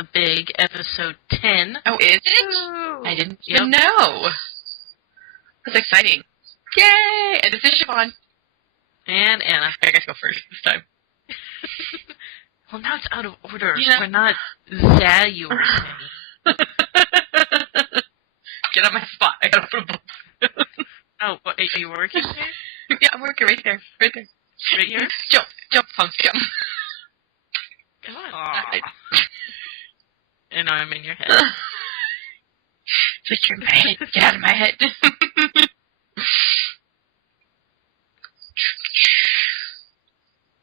the big episode 10. Oh, is it? Ooh. I didn't even know. That's exciting. Yay! And this is Siobhan. And Anna. I guess go first this time. Well, now it's out of order. Yeah. We're not Zayu. Get on my spot. I gotta put a book. Oh, what, are you working there? Yeah, I'm working right there. Right there. Right here? Jump, punk, jump. Come on. And I'm in your head. Switch your head. Get out of my head.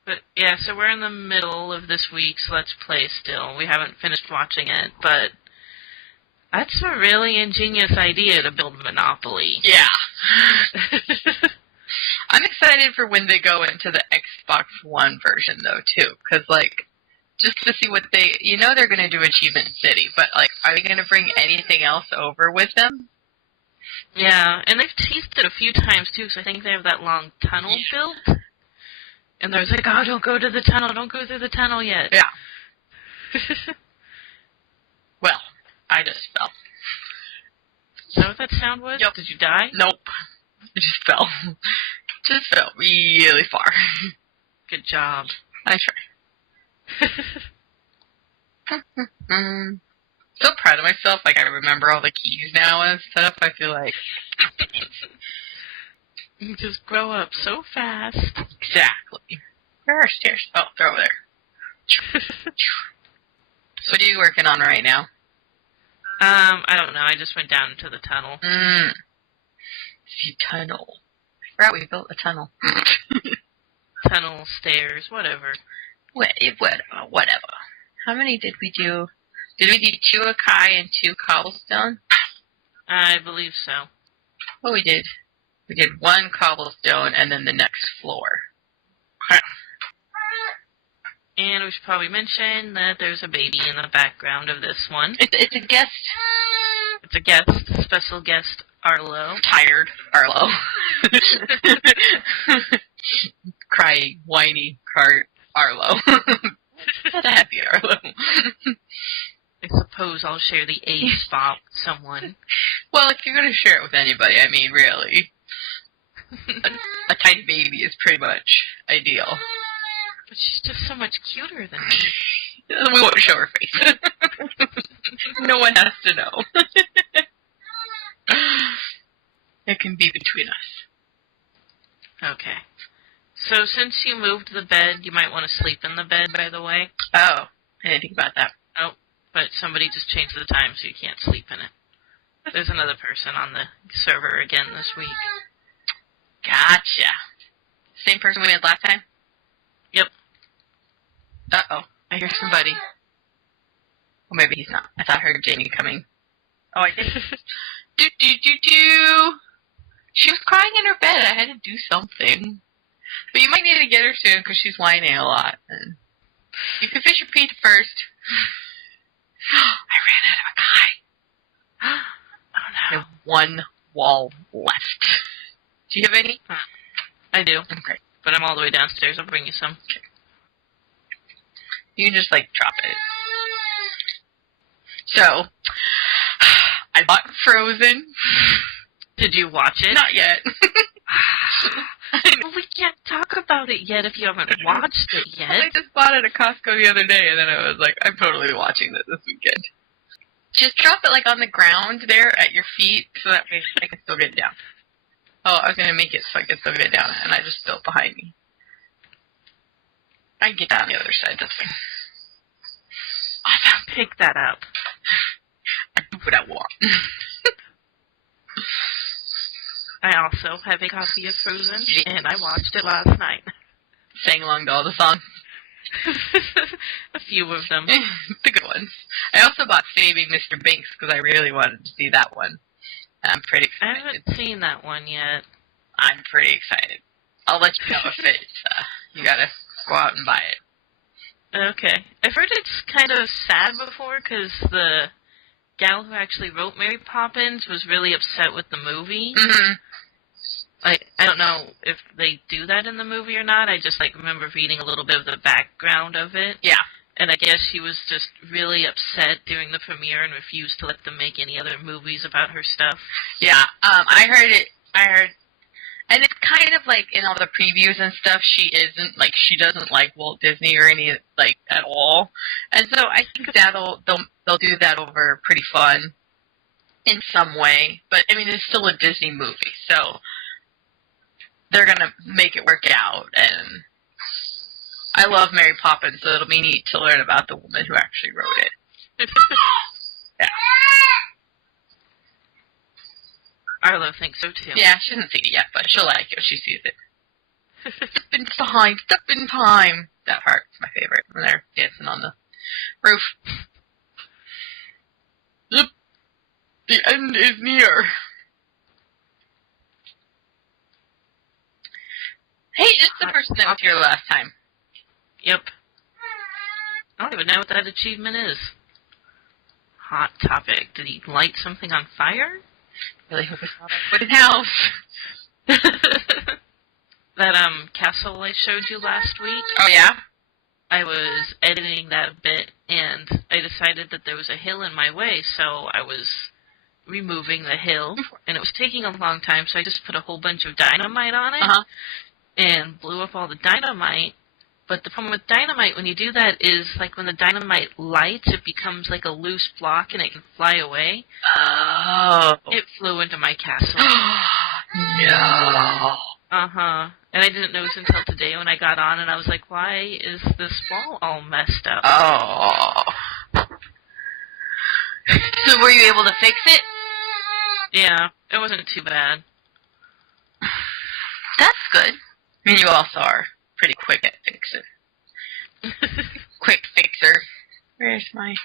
But, yeah, so we're in the middle of this week's Let's Play still. We haven't finished watching it, but that's a really ingenious idea to build Monopoly. Yeah. I'm excited for when they go into the Xbox One version, though, too. Because, just to see what they're going to do Achievement City, but, are they going to bring anything else over with them? Yeah, and they've teased it a few times, too, so I think they have that long tunnel built. And there's oh, don't go to the tunnel, don't go through the tunnel yet. Yeah. Well, I just fell. Is that what that sound was? Yep. Did you die? Nope. I just fell. Just fell really far. Good job. I try. So proud of myself. I remember all the keys now and stuff. I feel like... You just grow up so fast. Exactly. Where are stairs? Oh, they're over there. So what are you working on right now? I don't know. I just went down into the tunnel. The tunnel. I forgot we built a tunnel. Tunnel, stairs, whatever. Whatever. How many did we do? Did we do 2 Akai and 2 cobblestone? I believe so. Oh, we did. We did 1 cobblestone and then the next floor. And we should probably mention that there's a baby in the background of this one. It's a guest. It's a guest, special guest, Arlo. Tired Arlo. Crying, whiny, Arlo. Not a happy Arlo. I suppose I'll share the A spot with someone. Well, if you're going to share it with anybody, I mean, really. A tiny baby is pretty much ideal. But she's just so much cuter than me. We won't show her face. No one has to know. It can be between us. Okay. So since you moved the bed, you might want to sleep in the bed, by the way. Oh, I didn't think about that. Oh, but somebody just changed the time so you can't sleep in it. There's another person on the server again this week. Gotcha. Same person we had last time? Yep. Uh-oh. I hear somebody. Well, maybe he's not. I thought I heard Jamie coming. Oh, I did. Do. She was crying in her bed. I had to do something. But you might need to get her soon because she's whining a lot. And you can fish your feet first. I ran out of a guy. Oh, no. I have 1 wall left. Do you have any? I do. Okay. But I'm all the way downstairs. I'll bring you some. Okay. You can just, drop it. So, I bought Frozen. Did you watch it? Not yet. Well, we can't talk about it yet if you haven't watched it yet. I just bought it at Costco the other day, and then I was like, I'm totally watching this weekend. Just drop it, on the ground there at your feet, so that way I can still get down. Oh, I was going to make it so I could still get down, and I just built behind me. I can get down the other side, that's fine. Awesome. Pick that up. I do what I want. I also have a copy of Frozen, and I watched it last night. Sang along to all the songs. A few of them. The good ones. I also bought Saving Mr. Banks because I really wanted to see that one. I'm pretty excited. I haven't seen that one yet. I'm pretty excited. I'll let you know if it's, you gotta go out and buy it. Okay. I've heard it's kind of sad before because the gal who actually wrote Mary Poppins was really upset with the movie. Mm-hmm. I don't know if they do that in the movie or not. I just remember reading a little bit of the background of it. Yeah. And I guess she was just really upset during the premiere and refused to let them make any other movies about her stuff. Yeah, I heard, and it's kind of like in all the previews and stuff, she doesn't like Walt Disney or any, like, at all. And so I think they'll do that over pretty fun in some way. But, I mean, it's still a Disney movie, so they're gonna make it work out. And I love Mary Poppins, so it'll be neat to learn about the woman who actually wrote it. Yeah. Arlo thinks so too. Yeah, she hasn't seen it yet, but she'll like it when she sees it. Step in time. That part's my favorite, when they're dancing on the roof. Yep. The end is near. Hey, it's the person that was here last time. Yep. I don't even know what that achievement is. Hot topic. Did he light something on fire? Really hope it's not a wooden house. That castle I showed you last week. Oh, yeah? I was editing that bit, and I decided that there was a hill in my way, so I was removing the hill, and it was taking a long time, so I just put a whole bunch of dynamite on it, and blew up all the dynamite. But the problem with dynamite, when you do that, is, like, when the dynamite lights, it becomes like a loose block, and it can fly away. Oh. It flew into my castle. No. Uh-huh. And I didn't notice until today when I got on, and I was like, why is this wall all messed up? Oh. So were you able to fix it? Yeah, it wasn't too bad. That's good. I mean, you also are pretty quick at fixing. Quick fixer. Where's my... I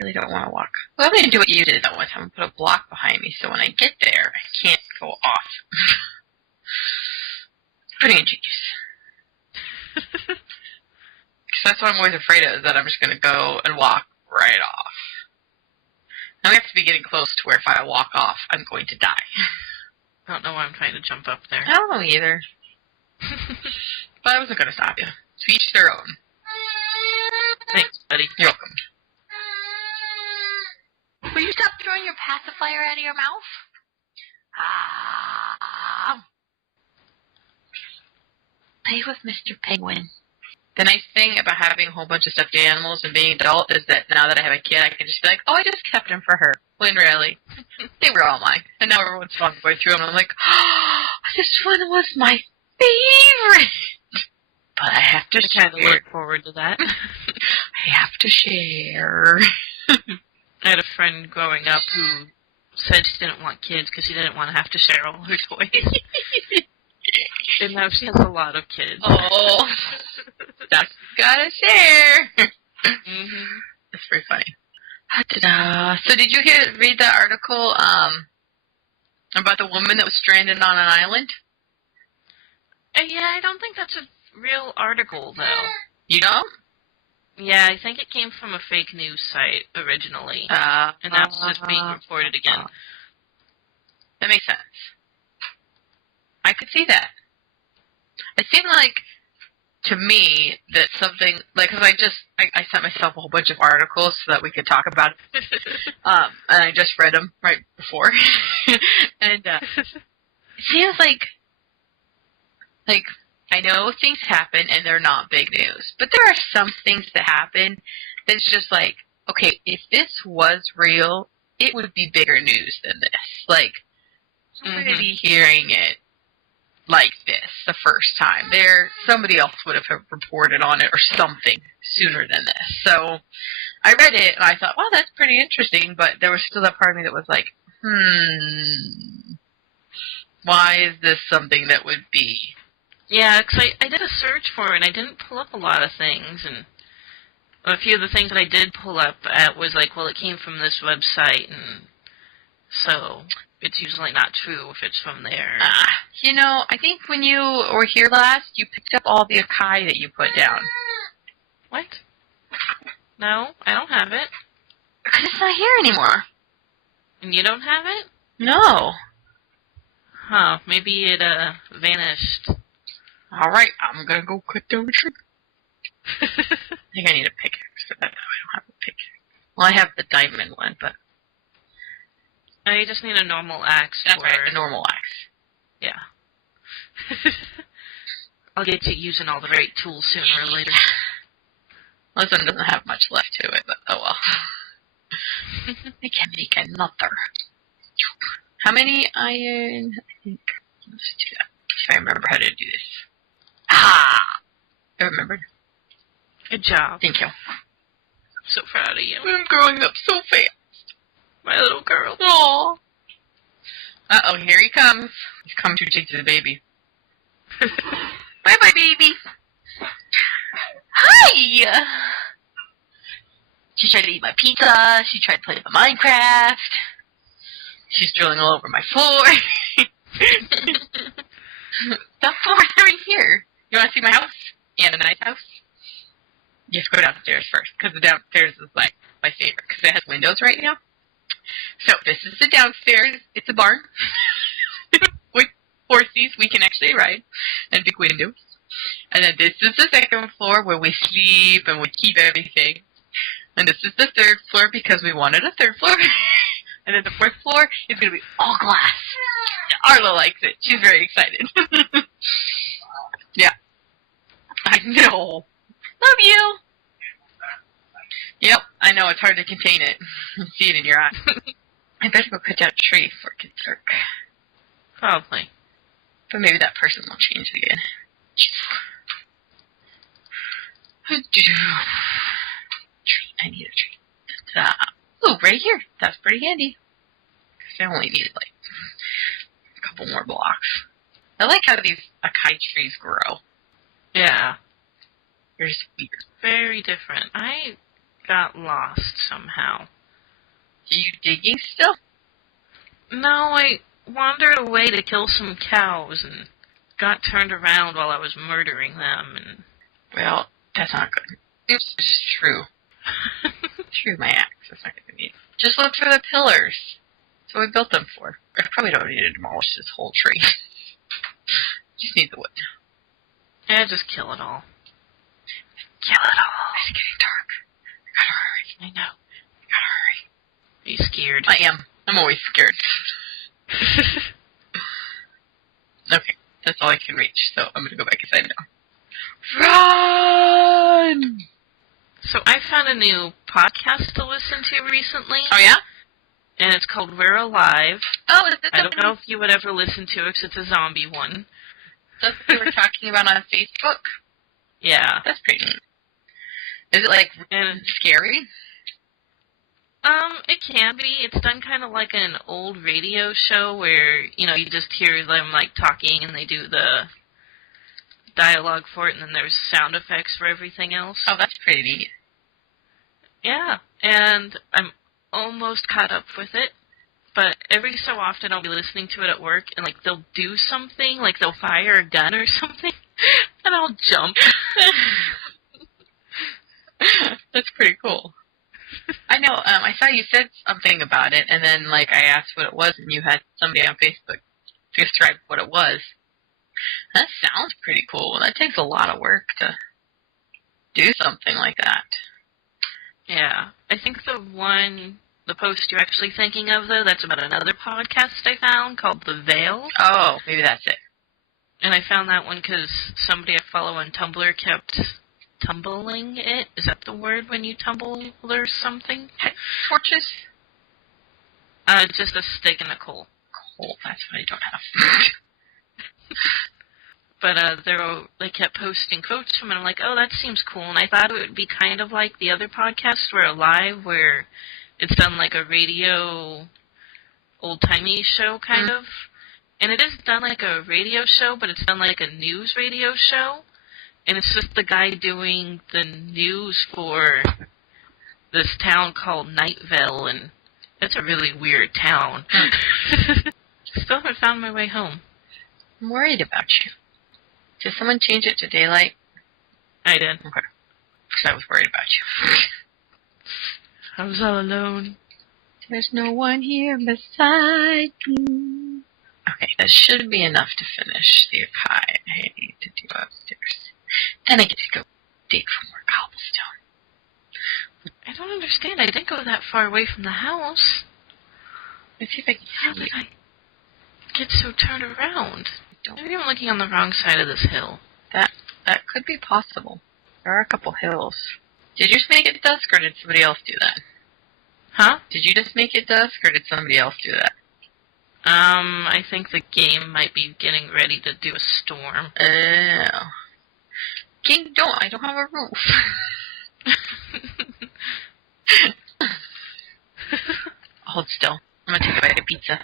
really don't want to walk. Well, I'm going to do what you did that one time. I'm going to put a block behind me, so when I get there, I can't go off. Pretty ingenious. Because that's what I'm always afraid of, is that I'm just going to go and walk right off. Now we have to be getting close to where if I walk off, I'm going to die. I don't know why I'm trying to jump up there. I don't know either. But I wasn't going to stop you. To each their own. Thanks, buddy. You're welcome. Will you stop throwing your pacifier out of your mouth? Ah. Play with Mr. Penguin. The nice thing about having a whole bunch of stuffed animals and being an adult is that now that I have a kid, I can just be like, oh, I just kept them for her. When really, they were all mine. And now everyone's going through them, and I'm like, oh, this one was my favorite. But I have to I kind of look forward to that. I have to share. I had a friend growing up who said she didn't want kids because she didn't want to have to share all her toys. And now she has a lot of kids. Oh, that's gotta share. Mm-hmm. That's pretty funny. Ta-da. So did you read that article about the woman that was stranded on an island? Yeah, I don't think that's a real article, though. You don't? Yeah, I think it came from a fake news site originally. And now it's just being reported again. That makes sense. I could see that. It seemed like, to me, that something, like, because I sent myself a whole bunch of articles so that we could talk about it. And I just read them right before. And it seems like, I know things happen and they're not big news, but there are some things that happen that's just like, okay, if this was real, it would be bigger news than this. Like, somebody be hearing it like this the first time. Somebody else would have reported on it or something sooner than this. So I read it and I thought, wow, that's pretty interesting, but there was still that part of me that was like, why is this something that would be? Yeah, because I did a search for it, and I didn't pull up a lot of things, and a few of the things that I did pull up was like, well, it came from this website, and so it's usually not true if it's from there. You know, I think when you were here last, you picked up all the acai that you put down. What? No, I don't have it. Because it's not here anymore. And you don't have it? No. Huh, maybe it vanished. All right, I'm going to go cut down a tree. I think I need a pickaxe. so that's why I don't have a pick. Well, I have the diamond one, but... Oh, you just need a normal axe. That's right, the normal axe. Yeah. I'll get you using all the right tools sooner or later. Well, this one doesn't have much left to it, but oh well. I can make another. How many iron? I think. Let's do that. If I remember how to do this. Ah! I remembered. Good job. Thank you. I'm so proud of you. I'm growing up so fast. My little girl. Aww. Uh-oh, here he comes. He's come to take the baby. Bye-bye, baby. Hi! She tried to eat my pizza. She tried to play with Minecraft. She's drilling all over my floor. Stop over right here. You want to see my house? And a nice house? You have to go downstairs first, because the downstairs is like my favorite, because it has windows right now. So this is the downstairs. It's a barn with horses we can actually ride, and big windows. And then this is the second floor where we sleep and we keep everything. And this is the third floor because we wanted a third floor. And then the fourth floor is going to be all glass. Arlo likes it. She's very excited. Yeah. I know. Love you. Yep, I know. It's hard to contain it. You see it in your eye. I better go cut down a tree before it gets dark. Probably. But maybe that person will change again. Tree. I need a tree. Oh, right here. That's pretty handy. Because I only need like a couple more blocks. I like how these acai trees grow. Yeah. They're just weird. Very different. I got lost somehow. Are you digging still? No, I wandered away to kill some cows and got turned around while I was murdering them. And Well, that's not good. Oops, it's true. Threw my axe. That's not going to be. Just look for the pillars. That's what we built them for. I probably don't need to demolish this whole tree. Just need the wood. yeah, just kill it all. Kill it all. It's getting dark. I gotta hurry. I know. I gotta hurry. Are you scared? I am. I'm always scared. Okay, that's all I can reach, so I'm gonna go back inside now. Run! So I found a new podcast to listen to recently. Oh, yeah? And it's called We're Alive. Oh, is it I don't know if you would ever listen to it because it's a zombie one. That's what we were talking about on Facebook? Yeah. That's pretty neat. Is it, like, And scary? it can be. It's done kind of like an old radio show where, you know, you just hear them, like, talking and they do the dialogue for it and then there's sound effects for everything else. Oh, that's pretty neat. Yeah, and I'm almost caught up with it, but every so often I'll be listening to it at work and, like, they'll do something, like they'll fire a gun or something, and I'll jump. That's pretty cool. I know, I saw you said something about it, and then, like, I asked what it was, and you had somebody on Facebook describe what it was. That sounds pretty cool. That takes a lot of work to do something like that. Yeah, I think the post you're actually thinking of, though, that's about another podcast I found called The Veil. Oh, maybe that's it. And I found that one because somebody I follow on Tumblr kept tumbling it. Is that the word when you tumble or something? Torches? Just a stick and a coal. Cool, that's what I don't have. But they kept posting quotes from it. I'm like, oh, that seems cool. And I thought it would be kind of like the other podcasts We're Alive, where it's done like a radio old-timey show, kind of. And it is done like a radio show, but it's done like a news radio show. And it's just the guy doing the news for this town called Nightville, and it's a really weird town. Still haven't found my way home. I'm worried about you. Did someone change it to daylight? I did. Okay. Because I was worried about you. I was all alone. There's no one here beside me. Okay, that should be enough to finish the acai I need to do upstairs. Then I get to go dig for more cobblestone. I don't understand. I didn't go that far away from the house. Let's see if I can How see did it. I get so turned around? Maybe I'm looking on the wrong side of this hill. That could be possible. There are a couple hills. Did you just make it dusk, or did somebody else do that? Huh? Did you just make it dusk, or did somebody else do that? I think the game might be getting ready to do a storm. Oh. King, I don't have a roof. Hold still. I'm gonna take a bite of pizza.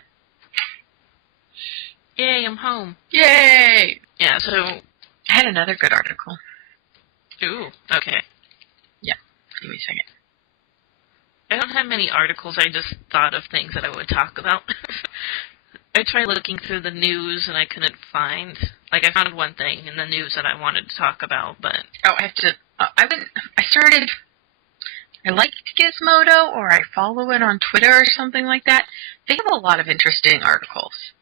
Yay, I'm home. Yay! Yeah, so... I had another good article. Ooh, okay. Give me a second. I don't have many articles, I just thought of things that I would talk about. I tried looking through the news and I couldn't find... Like, I found one thing in the news that I wanted to talk about, but... Oh, I have to... I liked Gizmodo, or I follow it on Twitter or something like that. They have a lot of interesting articles.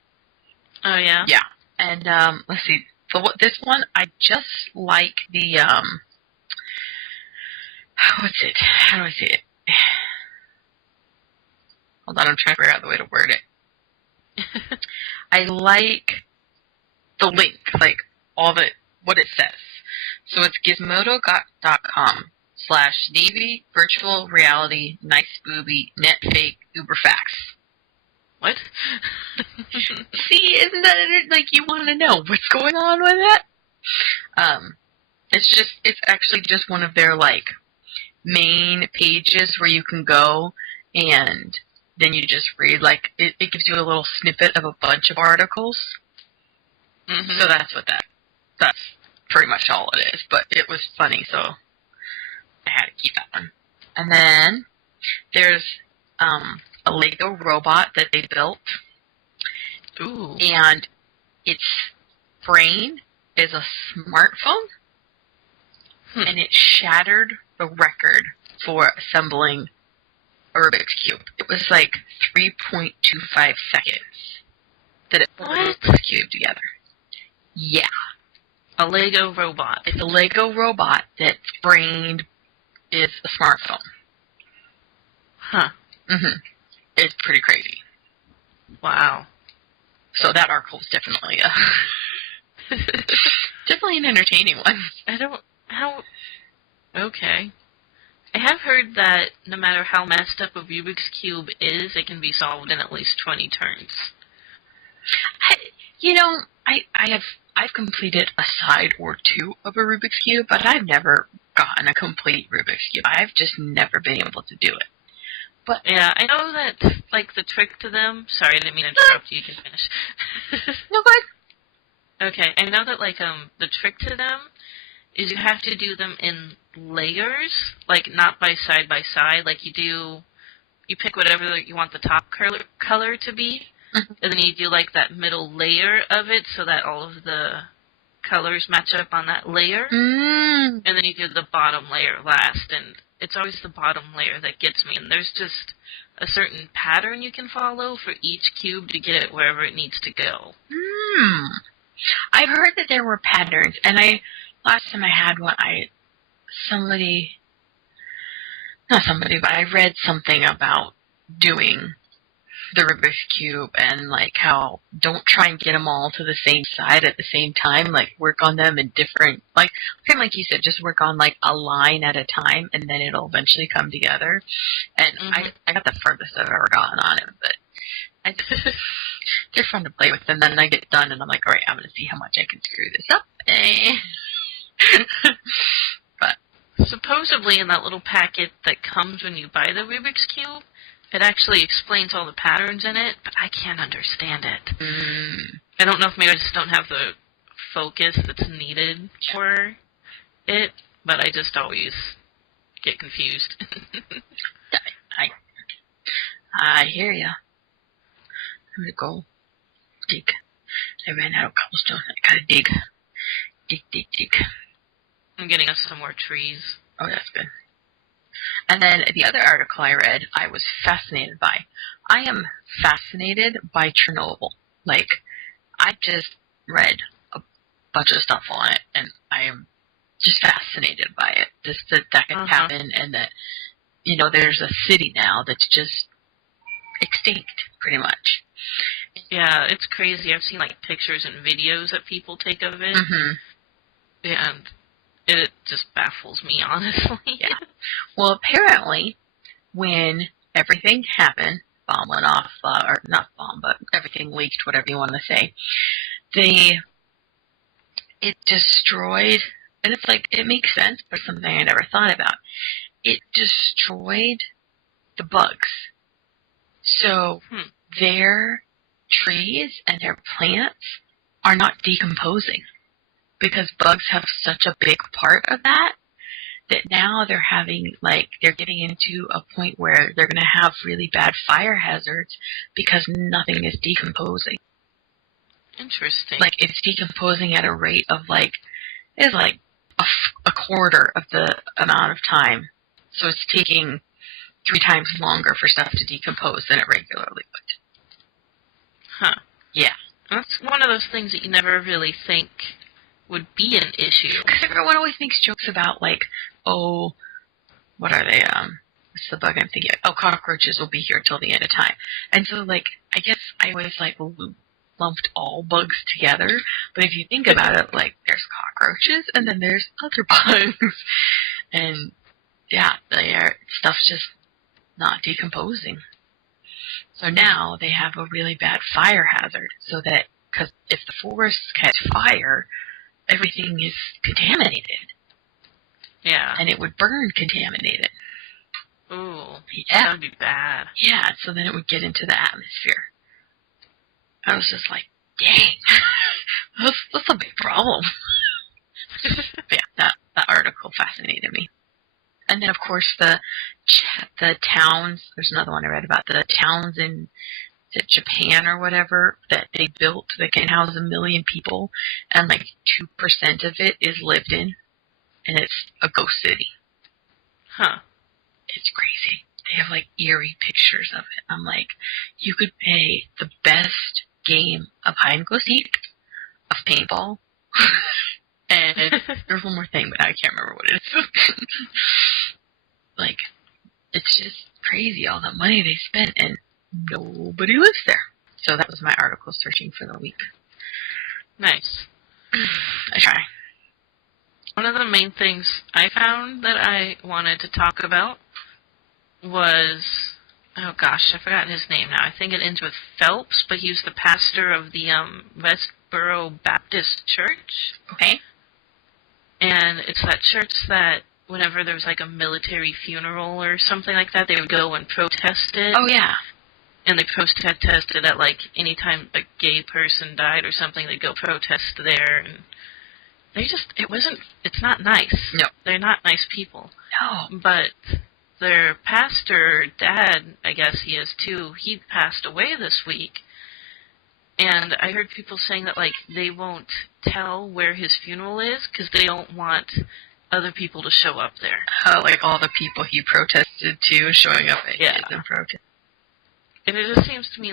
Oh, yeah? Yeah. And, let's see. This one, I just like the, what's it? How do I say it? Hold on, I'm trying to figure out the way to word it. I like the link, like, what it says. So it's gizmodo.com/Navy virtual reality nice booby net fake uberfax. What? See, isn't that like you want to know what's going on with it? It's actually just one of their like main pages where you can go and then you just read like it gives you a little snippet of a bunch of articles. Mm-hmm. So that's that's pretty much all it is. But it was funny, so I had to keep that one. And then there's a Lego robot that they built. Ooh. And its brain is a smartphone, and it shattered the record for assembling a Rubik's Cube. It was like 3.25 seconds that it put a Rubik's Cube together. Yeah. A Lego robot. It's a Lego robot that's brain is a smartphone. Huh. Mm-hmm. It's pretty crazy. Wow. So that article is definitely definitely an entertaining one. Okay. I have heard that no matter how messed up a Rubik's Cube is, it can be solved in at least 20 turns. I've completed a side or two of a Rubik's Cube, but I've never gotten a complete Rubik's Cube. I've just never been able to do it. But yeah, I know that, like, the trick to them... Sorry, I didn't mean to interrupt you. You can finish. No, good. Okay, I know that, like, the trick to them is you have to do them in layers, like, not by side, like, you pick whatever you want the top color to be, and then you do, like, that middle layer of it so that all of the colors match up on that layer, and then you do the bottom layer last, and it's always the bottom layer that gets me, and there's just a certain pattern you can follow for each cube to get it wherever it needs to go. I've heard that there were patterns, and last time I had one, I read something about doing the Rubik's Cube and like how don't try and get them all to the same side at the same time, like work on them in different, like kind of like you said, just work on like a line at a time and then it'll eventually come together. And I got the furthest I've ever gotten on it, but they're fun to play with, and then I get done and I'm like, alright, I'm going to see how much I can screw this up. But supposedly in that little packet that comes when you buy the Rubik's Cube, it actually explains all the patterns in it, but I can't understand it. I don't know if maybe I just don't have the focus that's needed for it, but I just always get confused. I hear ya. I'm gonna go dig. I ran out of cobblestone. I gotta dig. Dig. I'm getting us some more trees. Oh, that's good. And then the other article I read, I was fascinated by. I am fascinated by Chernobyl. Like, I just read a bunch of stuff on it, and I am just fascinated by it. Just that could happen, and that there's a city now that's just extinct, pretty much. Yeah, it's crazy. I've seen like pictures and videos that people take of it, Mm-hmm. and it just baffles me, honestly. Yeah. Well, apparently, when everything happened, bomb went off, or not bomb, but everything leaked, whatever you want to say, it destroyed, and it's like, it makes sense, but something I never thought about. It destroyed the bugs. So their trees and their plants are not decomposing because bugs have such a big part of that now they're having, they're getting into a point where they're going to have really bad fire hazards because nothing is decomposing. Interesting. Like, it's decomposing at a rate of, it's like a quarter of the amount of time. So it's taking 3 times longer for stuff to decompose than it regularly would. Huh. Yeah. That's one of those things that you never really think would be an issue. Because everyone always makes jokes about, what are they, what's the bug I'm thinking of? Oh, cockroaches will be here till the end of time. And so, I guess I always, lumped all bugs together. But if you think about it, there's cockroaches, and then there's other bugs. And, yeah, stuff's just not decomposing. So now they have a really bad fire hazard, so that, because if the forests catch fire, everything is contaminated. Yeah. And it would burn contaminated. Ooh. Yeah. That would be bad. Yeah, so then it would get into the atmosphere. I was just like, dang. that's a big problem. But yeah, that article fascinated me. And then, of course, the towns, there's another one I read about, the towns in Japan or whatever that they built that can house 1 million people, and 2% of it is lived in, and it's a ghost city. Huh. It's crazy. They have eerie pictures of it. I'm like, you could pay the best game of hide and go seek, of paintball, and there's one more thing, but I can't remember what it is. It's just crazy all the money they spent, and nobody lives there. So that was my article searching for the week. Nice. I try. One of the main things I found that I wanted to talk about was, oh gosh, I've forgotten his name now. I think it ends with Phelps, but he was the pastor of the Westboro Baptist Church. Okay. And it's that church that whenever there was a military funeral or something like that, they would go and protest it. Oh, yeah. And they protested at any time a gay person died or something, they'd go protest there, and it's not nice. No. They're not nice people. No. But their pastor, dad, I guess he is too, he passed away this week. And I heard people saying that, they won't tell where his funeral is because they don't want other people to show up there. All the people he protested to showing up at his and protest. And it just seems to me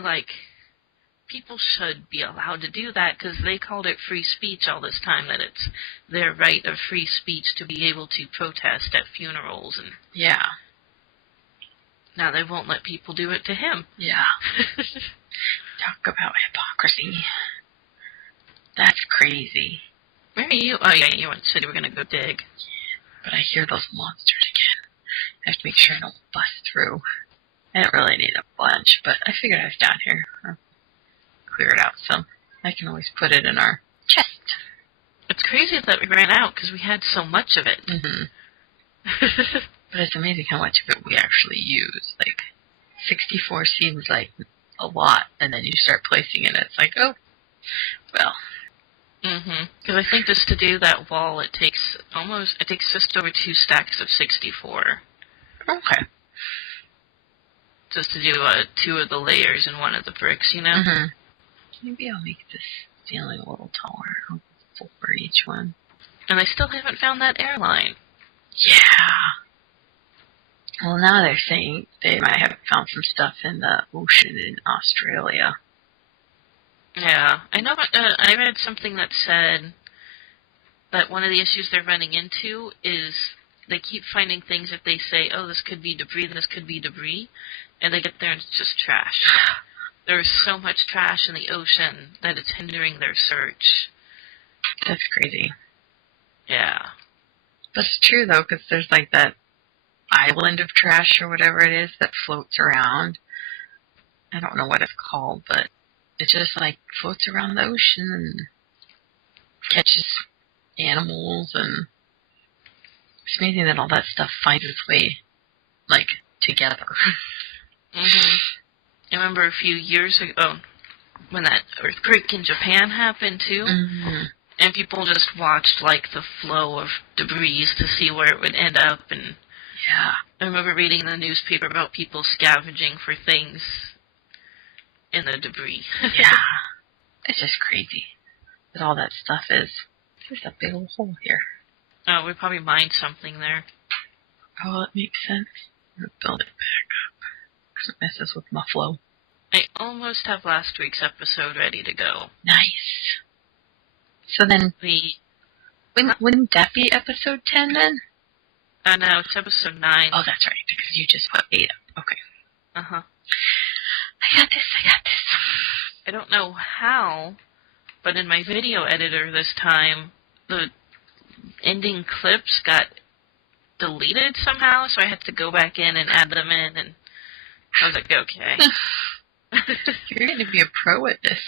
people should be allowed to do that because they called it free speech all this time, that it's their right of free speech to be able to protest at funerals. And yeah. Now they won't let people do it to him. Yeah. Talk about hypocrisy. That's crazy. Where are you? Oh, yeah, you said you were going to go dig. But I hear those monsters again. I have to make sure I don't bust through. I don't really need a bunch, but I figured I was down here. I'll clear it out some. I can always put it in our chest. It's crazy that we ran out because we had so much of it. Mm-hmm. But it's amazing how much of it we actually use. 64 seems like a lot, and then you start placing it, and it's like, oh, well. Mm-hmm. Because I think just to do that wall, it takes just over 2 stacks of 64. Okay. Just to do 2 of the layers and 1 of the bricks, Mm-hmm. Maybe I'll make this ceiling a little taller. I'll go full for each one. And they still haven't found that airline. Yeah. Well, now they're saying they might have found some stuff in the ocean in Australia. Yeah. I know. I read something that said that one of the issues they're running into is they keep finding things that they say, oh, this could be debris, and they get there and it's just trash. There's so much trash in the ocean that it's hindering their search. That's crazy. Yeah. That's true, though, because there's like that island of trash or whatever it is that floats around. I don't know what it's called, but it just like floats around the ocean and catches animals, and it's amazing that all that stuff finds its way, like, together. Mm-hmm. I remember a few years ago when that earthquake in Japan happened, too, Mm-hmm. and people just watched, like, the flow of debris to see where it would end up, and Yeah. I remember reading in the newspaper about people scavenging for things in the debris. Yeah. It's just crazy that all that stuff is. There's a big old hole here. Oh, we probably mined something there. Oh, that makes sense. I'm going to build it back up because it messes with my flow. I almost have last week's episode ready to go. Nice. So then, wouldn't that be episode 10 then? No, it's episode 9. Oh, that's right, because you just put 8 up. Okay. Uh-huh. I got this. I don't know how, but in my video editor this time, the ending clips got deleted somehow, so I had to go back in and add them in, and I was like, okay. You're going to be a pro at this.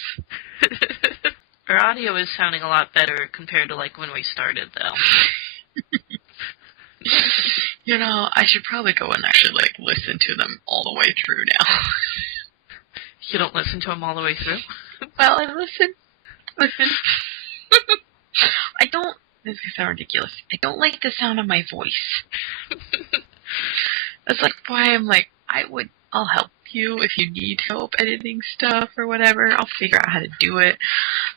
Our audio is sounding a lot better compared to, like, when we started, though. You know, I should probably go and actually, like, listen to them all the way through now. You don't listen to them all the way through? Well, I listen. I don't, this is going to sound ridiculous, I don't like the sound of my voice. That's like why I'm like, I'll help you if you need help editing stuff or whatever. I'll figure out how to do it.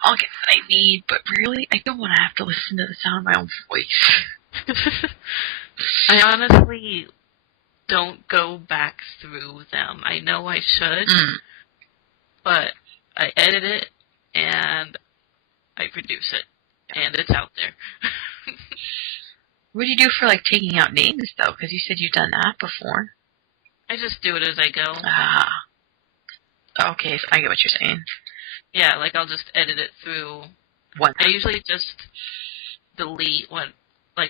I'll get what I need, but really, I don't want to have to listen to the sound of my own voice. I honestly don't go back through them. I know I should, but I edit it and I produce it, and it's out there. What do you do for, like, taking out names, though? Because you said you've done that before. I just do it as I go. Ah. Okay, so I get what you're saying. Yeah, like I'll just edit it through. I usually just delete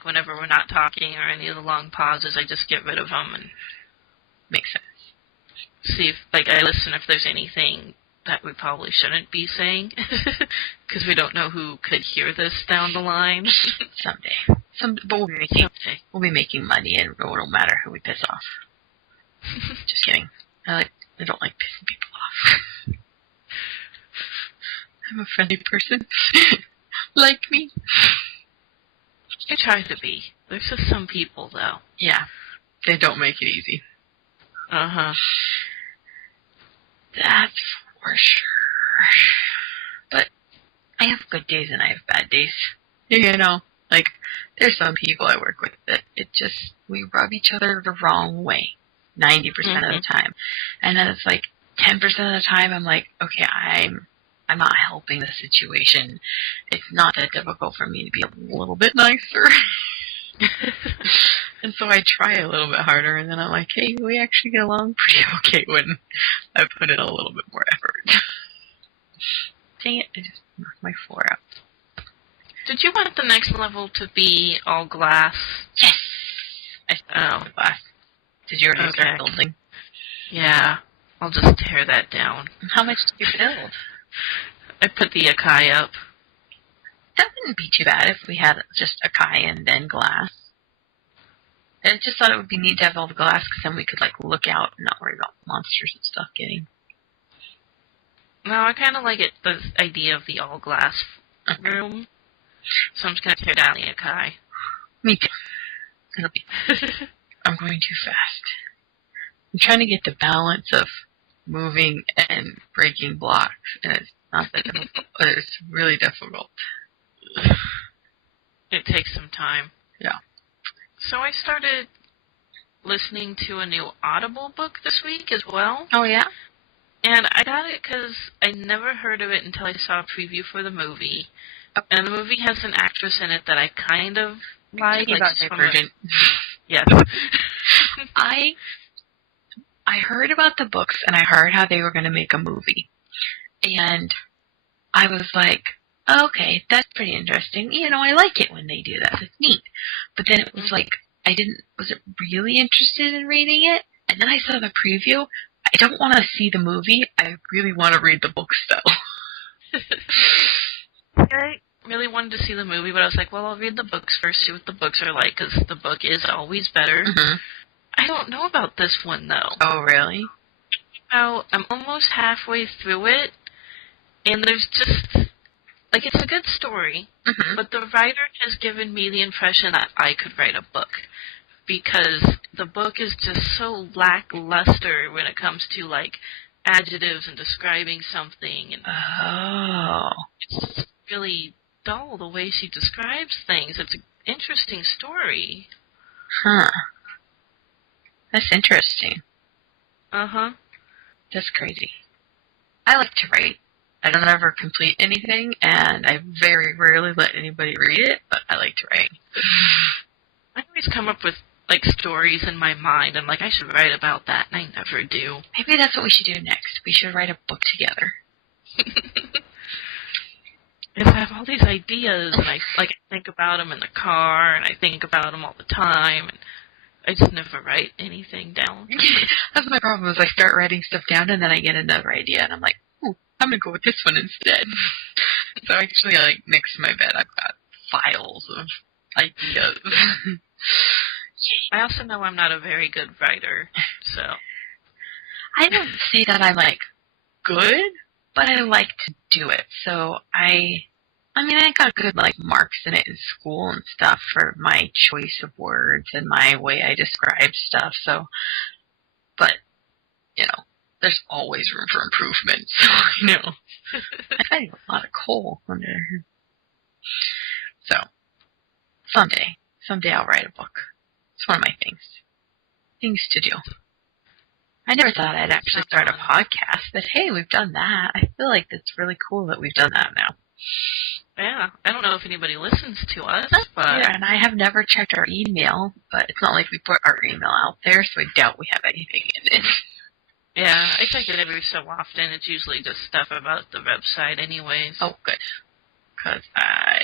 whenever we're not talking or any of the long pauses, I just get rid of them and Makes sense. see if, I listen if there's anything that we probably shouldn't be saying, because we don't know who could hear this down the line. Someday. But we'll be making money, and it won't matter who we piss off. Just kidding. I don't like pissing people off. I'm a friendly person. Like me. I try to be. There's just some people, though. Yeah. They don't make it easy. Uh-huh. That's for sure. But I have good days and I have bad days. You know, like, there's some people I work with that we rub each other the wrong way 90% of the time. And then it's like 10% of the time I'm like, okay, I'm not helping the situation. It's not that difficult for me to be a little bit nicer. And so I try a little bit harder, and then I'm like, hey, we actually get along pretty okay when I put in a little bit more effort. Dang it, I just knocked my floor out. Did you want the next level to be all glass? Yes! I started with glass. Did you already start building? Yeah, I'll just tear that down. How much did you build? I put the Akai up. That wouldn't be too bad if we had just Akai and then glass. I just thought it would be neat to have all the glass, because then we could, like, look out and not worry about monsters and stuff getting. No, I kind of like the idea of the all glass room. So I'm just going to tear down the Akai. Me too. It'll be. I'm going too fast. I'm trying to get the balance of moving and breaking blocks, and it's not that difficult, but it's really difficult. It takes some time. Yeah. So I started listening to a new Audible book this week as well. Oh, yeah? And I got it because I never heard of it until I saw a preview for the movie. And the movie has an actress in it that I kind of like. About Divergent. Yes. I heard about the books, and I heard how they were going to make a movie. And I was like, okay, that's pretty interesting. You know, I like it when they do that. It's neat. But then it was like, wasn't really interested in reading it. And then I saw the preview. I don't want to see the movie. I really want to read the books, though. I really wanted to see the movie, but I was like, well, I'll read the books first, see what the books are like, because the book is always better. Mm-hmm. I don't know about this one, though. Oh, really? I'm almost halfway through it, and there's just, like, it's a good story, Mm-hmm. but the writer has given me the impression that I could write a book, because the book is just so lackluster when it comes to, like, adjectives and describing something, and Oh. it's just really dull the way she describes things. It's an interesting story. Huh. That's interesting. Uh-huh. That's crazy. I like to write. I don't ever complete anything, and I very rarely let anybody read it, but I like to write. I always come up with, like, stories in my mind. I'm like, I should write about that, and I never do. Maybe that's what we should do next. We should write a book together. And I have all these ideas, and I think about them in the car, and I think about them all the time, and I just never write anything down. That's my problem, is I start writing stuff down, and then I get another idea, and I'm like, ooh, I'm going to go with this one instead. So actually, like, next to my bed, I've got files of ideas. I also know I'm not a very good writer, so. I don't say that I'm, like, good, but I like to do it. So I got good, like, marks in it in school and stuff for my choice of words and my way I describe stuff. So, but, you know, there's always room for improvement. So, you know, I find a lot of coal under here. So, someday I'll write a book. It's one of my things to do. I never thought I'd actually start a podcast, but hey, we've done that. I feel like it's really cool that we've done that now. Yeah, I don't know if anybody listens to us, but... Yeah, and I have never checked our email, but it's not like we put our email out there, so I doubt we have anything in it. Yeah, I check it every so often. It's usually just stuff about the website anyways. Oh, good. Because I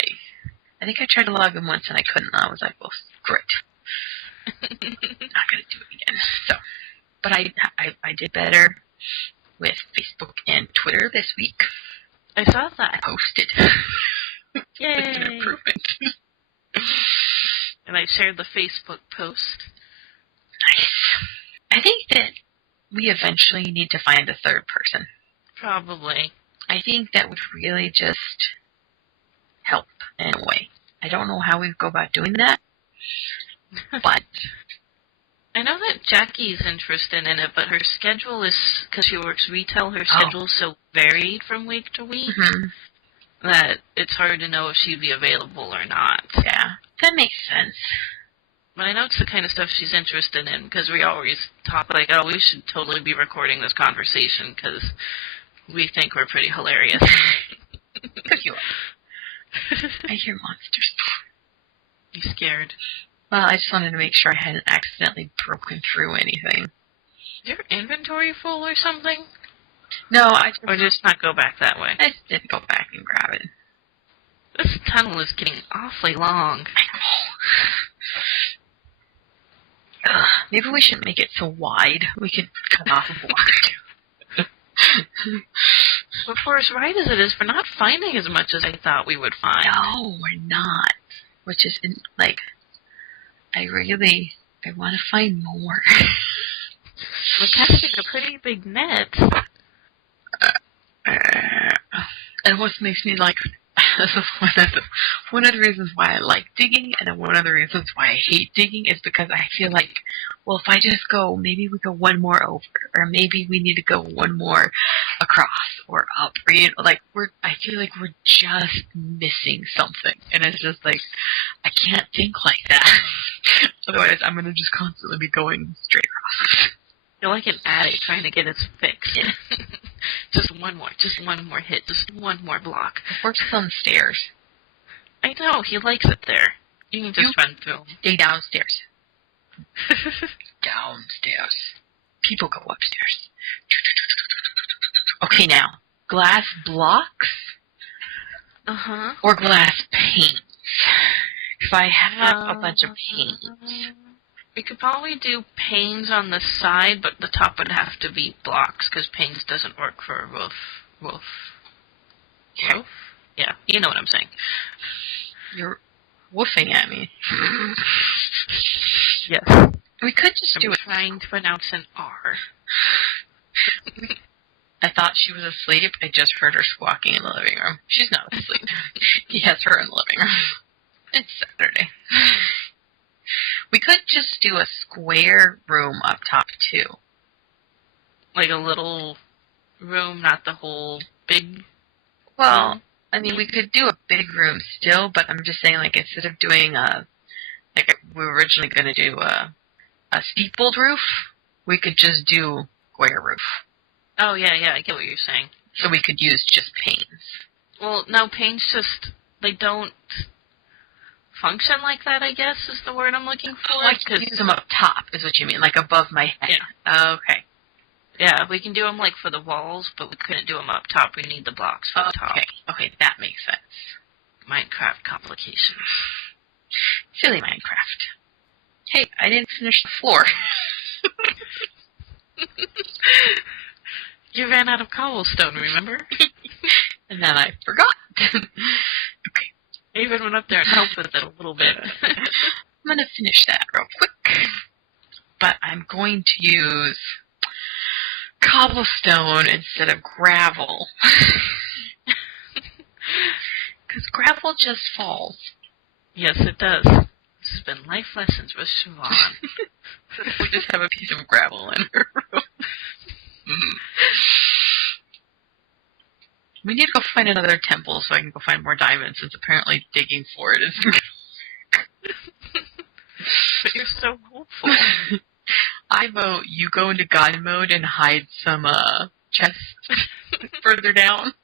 think I tried to log in once and I couldn't. I was like, well, screw it. Not going to do it again. So, but I did better with Facebook and Twitter this week. I saw that. I posted. Yay! It's an improvement. And I shared the Facebook post. Nice. I think that we eventually need to find a third person. Probably. I think that would really just help in a way. I don't know how we go about doing that, but... I know that Jackie's interested in it, but her schedule is, because she works retail, her schedule is so varied from week to week that it's hard to know if she'd be available or not. Yeah, that makes sense. But I know it's the kind of stuff she's interested in, because we always talk like, oh, we should totally be recording this conversation, because we think we're pretty hilarious. Because you are. I hear monsters. You scared? Well, I just wanted to make sure I hadn't accidentally broken through anything. Is your inventory full or something? No, Or just not go back that way? I just didn't go back and grab it. This tunnel is getting awfully long. Maybe we shouldn't make it so wide. We could cut off a block. But for as right as it is, we're not finding as much as I thought we would find. No, we're not. Which is, like, I want to find more. We're casting a pretty big net. And what makes me like, one of the reasons why I like digging, and one of the reasons why I hate digging is because I feel like, well, if I just go, maybe we go one more over, or maybe we need to go one more across or up, or, you know, like I feel like we're just missing something, and it's just like, I can't think like that. Otherwise, I'm going to just constantly be going straight across. You're like an addict trying to get its fix. Just one more hit, just one more block. It works on stairs. I know, he likes it there. You can just run through them. Stay downstairs. Downstairs. People go upstairs. Okay, now. Glass blocks Uh-huh. or glass paints? If I have a bunch of paints. We could probably do panes on the side, but the top would have to be blocks, because panes doesn't work for a roof. Roof? Yeah, you know what I'm saying. You're woofing at me. Yes. We could just do I'm it. trying to pronounce an R. I thought she was asleep. I just heard her squawking in the living room. She's not asleep. He has her in the living room. It's Saturday. We could just do a square room up top, too. Like a little room, not the whole big... Well, I mean, we could do a big room still, but I'm just saying, like, instead of doing like we were originally going to do a steepled roof, we could just do square roof. Oh, yeah, I get what you're saying. So we could use just panes. Well, no, panes just, they don't function like that, I guess, is the word I'm looking for. I could use them up top, is what you mean, like above my head. Yeah. Okay. Yeah, we can do them, like, for the walls, but we couldn't do them up top. We need the blocks for the top. Okay, that makes sense. Minecraft complications. Silly Minecraft. Hey, I didn't finish the floor. You ran out of cobblestone, remember? And then I forgot. Okay. I even went up there and helped with it a little bit. I'm going to finish that real quick. But I'm going to use cobblestone instead of gravel. Because gravel just falls. Yes, it does. This has been Life Lessons with Siobhan. We just have a piece of gravel in her room. We need to go find another temple so I can go find more diamonds, since apparently digging for it isn't. But you're so hopeful. I vote you go into God mode and hide some chests further down,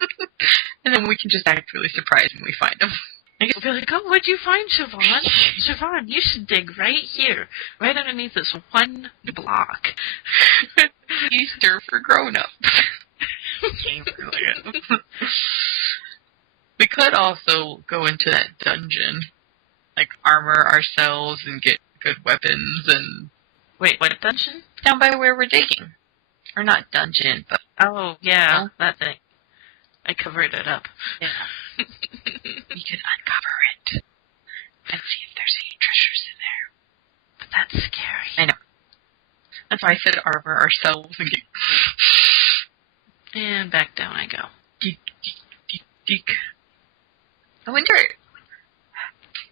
and then we can just act really surprised when we find them. We'll be like, oh, what'd you find, Siobhan? Siobhan, you should dig right here, right underneath this one block. Easter for grown-ups. We could also go into that dungeon, like armor ourselves and get good weapons and... Wait, what dungeon? Down by where we're digging. Or not dungeon, but... Oh, yeah, Huh? that thing. I covered it up. Yeah. We could uncover it and see if there's any treasures in there. But that's scary. I know. That's why I said armor ourselves and get... And back down I go. Deek, deek, deek, deek. I wonder,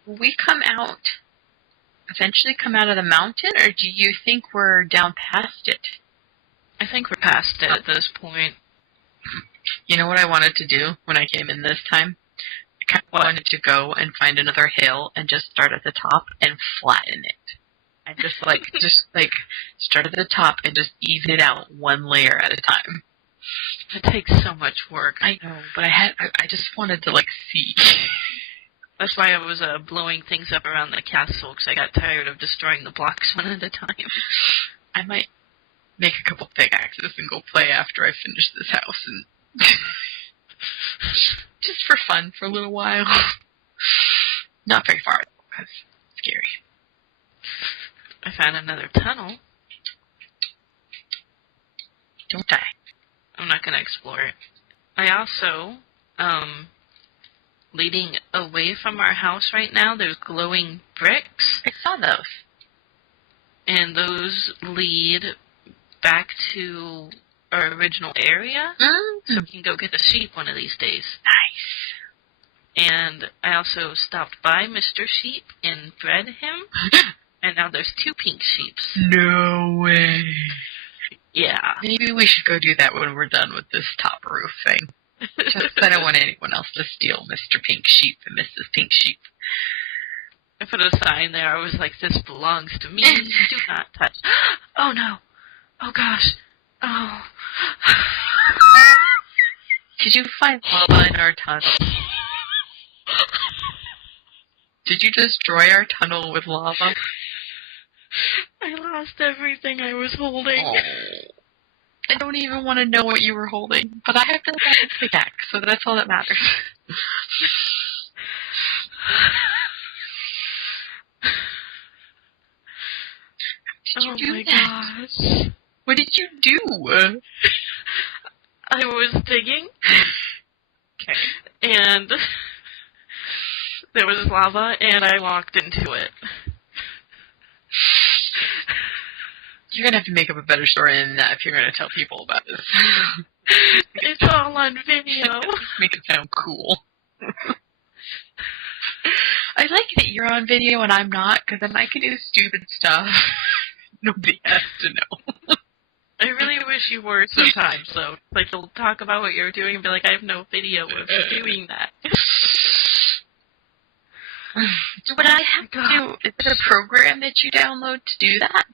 will we eventually come out of the mountain, or do you think we're down past it? I think we're past it at this point. You know what I wanted to do when I came in this time? I kind of wanted to go and find another hill and just start at the top and flatten it. And just start at the top and just even it out one layer at a time. It takes so much work. I know, but I just wanted to, see. That's why I was blowing things up around the castle, because I got tired of destroying the blocks one at a time. I might make a couple pickaxes and go play after I finish this house, and just for fun for a little while. Not very far, though, because it's scary. I found another tunnel. Don't die. I'm not going to explore it. I also, leading away from our house right now, there's glowing bricks. I saw those. And those lead back to our original area. Mm-hmm. So we can go get the sheep one of these days. Nice. And I also stopped by Mr. Sheep and bred him. And now there's 2 pink sheeps. No way. Yeah. Maybe we should go do that when we're done with this top roof thing. Just I don't want anyone else to steal Mr. Pink Sheep and Mrs. Pink Sheep. I put a sign there. I was like, this belongs to me. Do not touch. Oh, no. Oh, gosh. Oh. Did you find lava in our tunnel? Did you destroy our tunnel with lava? lost everything I was holding. Oh. I don't even want to know what you were holding, but I have to have a pickaxe, so that's all that matters. Oh do my that? gosh. What did you do? I was digging, Okay. and there was lava, and I walked into it. You're going to have to make up a better story than that if you're going to tell people about this. It's all on video. Make it sound cool. I like that you're on video and I'm not, because then I can do stupid stuff. Nobody has to know. I really wish you were sometimes, though. Like, you'll talk about what you're doing and be like, I have no video of you doing that. What I have to do, is it a program that you download to do that?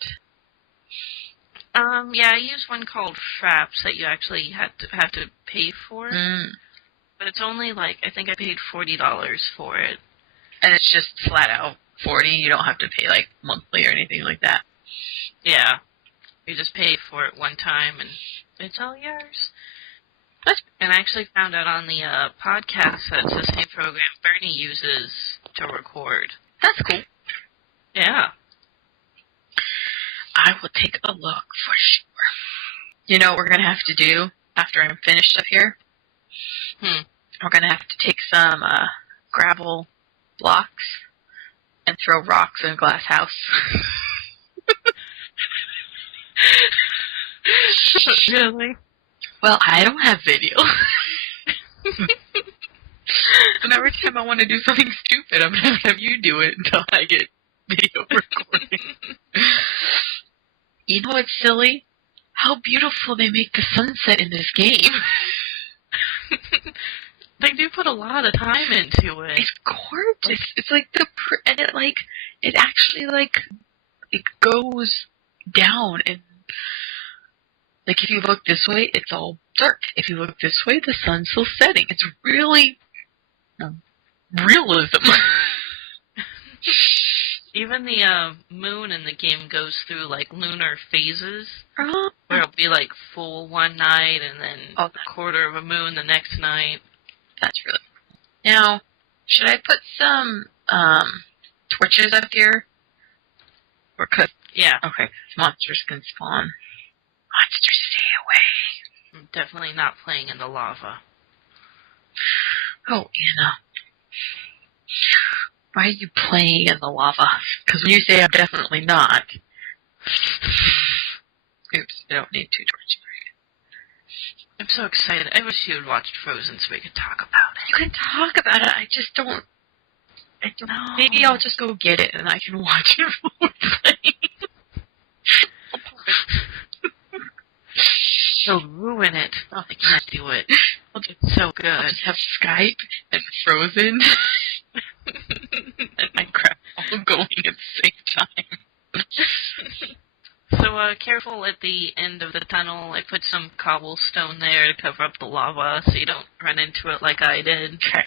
Yeah, I use one called Fraps that you actually have to pay for. But it's only like, I think I paid $40 for it. And it's just flat out 40. You don't have to pay like monthly or anything like that. Yeah. You just pay for it one time and it's all yours. And I actually found out on the podcast that it's the same program Bernie uses to record. That's cool. Yeah. I will take a look for sure. You know what we're going to have to do after I'm finished up here? We're going to have to take some gravel blocks and throw rocks in a glass house. Really? Well, I don't have video. And every time I want to do something stupid, I'm going to have you do it until I get video recording. You know what's silly? How beautiful they make the sunset in this game. They do put a lot of time into it. It's gorgeous. It's like and it actually it goes down, and like if you look this way, it's all dark. If you look this way, the sun's still setting. It's really realism. Even the moon in the game goes through like lunar phases, Uh-huh. where it'll be like full one night and then Oh, a quarter of a moon the next night. That's really cool. Now, should I put some torches up here? Or Yeah, okay, monsters can spawn. Monsters, stay away. I'm definitely not playing in the lava. Oh, Anna. Why are you playing in the lava? Because when you say I'm definitely not. Oops, I don't need 2 torches. I'm so excited. I wish you had watched Frozen so we could talk about it. You can talk about it, I just don't. No. Maybe I'll just go get it and I can watch it while we're playing. You'll ruin it. Oh, I can't do it. It's so I'll good. just have Skype and Frozen and Minecraft all going at the same time. So, careful at the end of the tunnel. I put some cobblestone there to cover up the lava so you don't run into it like I did. Okay.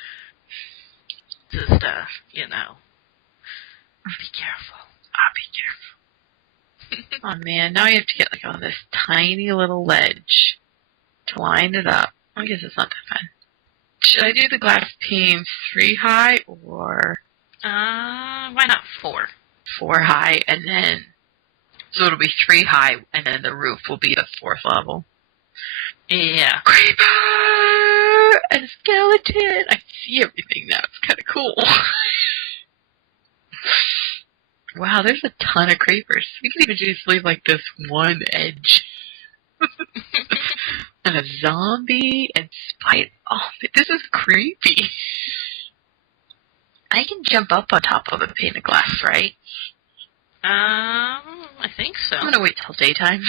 Just, you know. Be careful. I'll be careful. Oh man, now you have to get like on this tiny little ledge to line it up. I guess it's not that fun. Should I do the glass panes 3 high or Why not 4? 4 high, and then so it'll be 3 high, and then the roof will be the 4th level. Yeah. Creeper and skeleton. I see everything now. It's kind of cool. Wow, there's a ton of creepers. We can even just leave like this one edge. And a zombie and spider. Oh, this is creepy. I can jump up on top of a pane of glass, right? I think so. I'm gonna wait till daytime.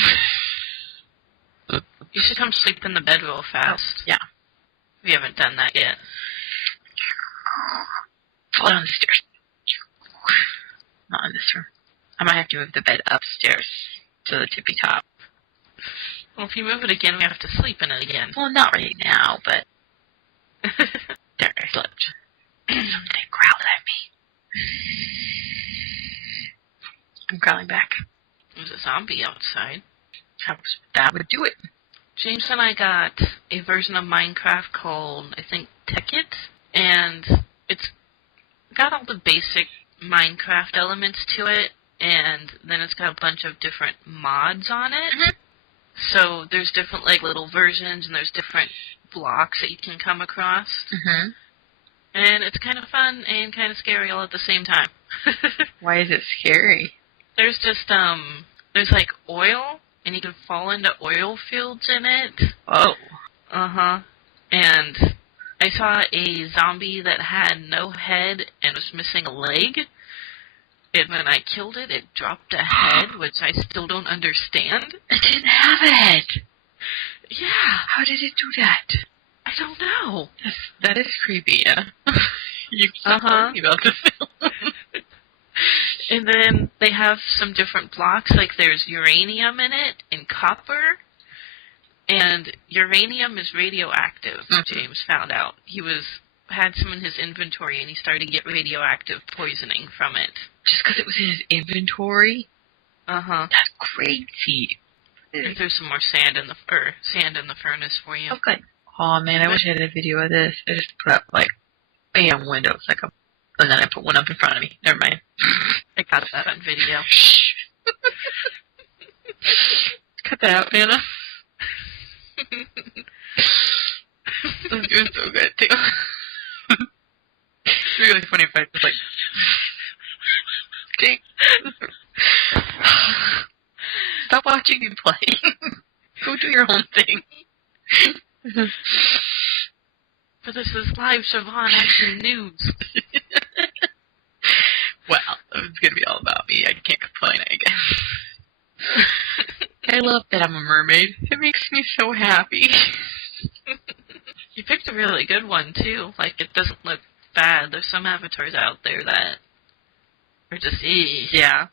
You should come sleep in the bed real fast. Oh, yeah. We haven't done that yet. Fall down the stairs. Not in this room. I might have to move the bed upstairs to the tippy top. Well, if you move it again, we have to sleep in it again. Well, not right now, but there, I slept. Something growled at me. I'm growling back. There's a zombie outside. That would do it. James and I got a version of Minecraft called, I think, Tekkit, and it's got all the basic Minecraft elements to it, and then it's got a bunch of different mods on it. Mhm. So there's different, like, little versions, and there's different blocks that you can come across. Mm-hmm. And it's kind of fun and kind of scary all at the same time. Why is it scary? There's just, there's, like, oil, and you can fall into oil fields in it. Oh. Uh-huh. And I saw a zombie that had no head and was missing a leg. And when I killed it, it dropped a head, which I still don't understand. It didn't have a head. Yeah, How did it do that? I don't know. That is creepy, yeah. You stop talking about this film. And then they have some different blocks, like there's uranium in it and copper. And uranium is radioactive, James found out. He had some in his inventory, and he started to get radioactive poisoning from it. Just because it was in his inventory? Uh-huh. That's crazy. And there's some more sand in the furnace for you. Oh, good. Oh, man, I wish I had a video of this. I just put up, like, bam, windows, like a... And then I put one up in front of me. Never mind. I got that on video. Shh. Cut that out, Anna. I'm doing so good, too. It's really funny if I just, like... Dang. Stop watching me play. Go do your own thing. But this is live Siobhan Action News. Well, it's going to be all about me. I can't complain, I guess. I love that I'm a mermaid. It makes me so happy. You picked a really good one, too. Like, it doesn't look bad. There's some avatars out there that are just, yeah.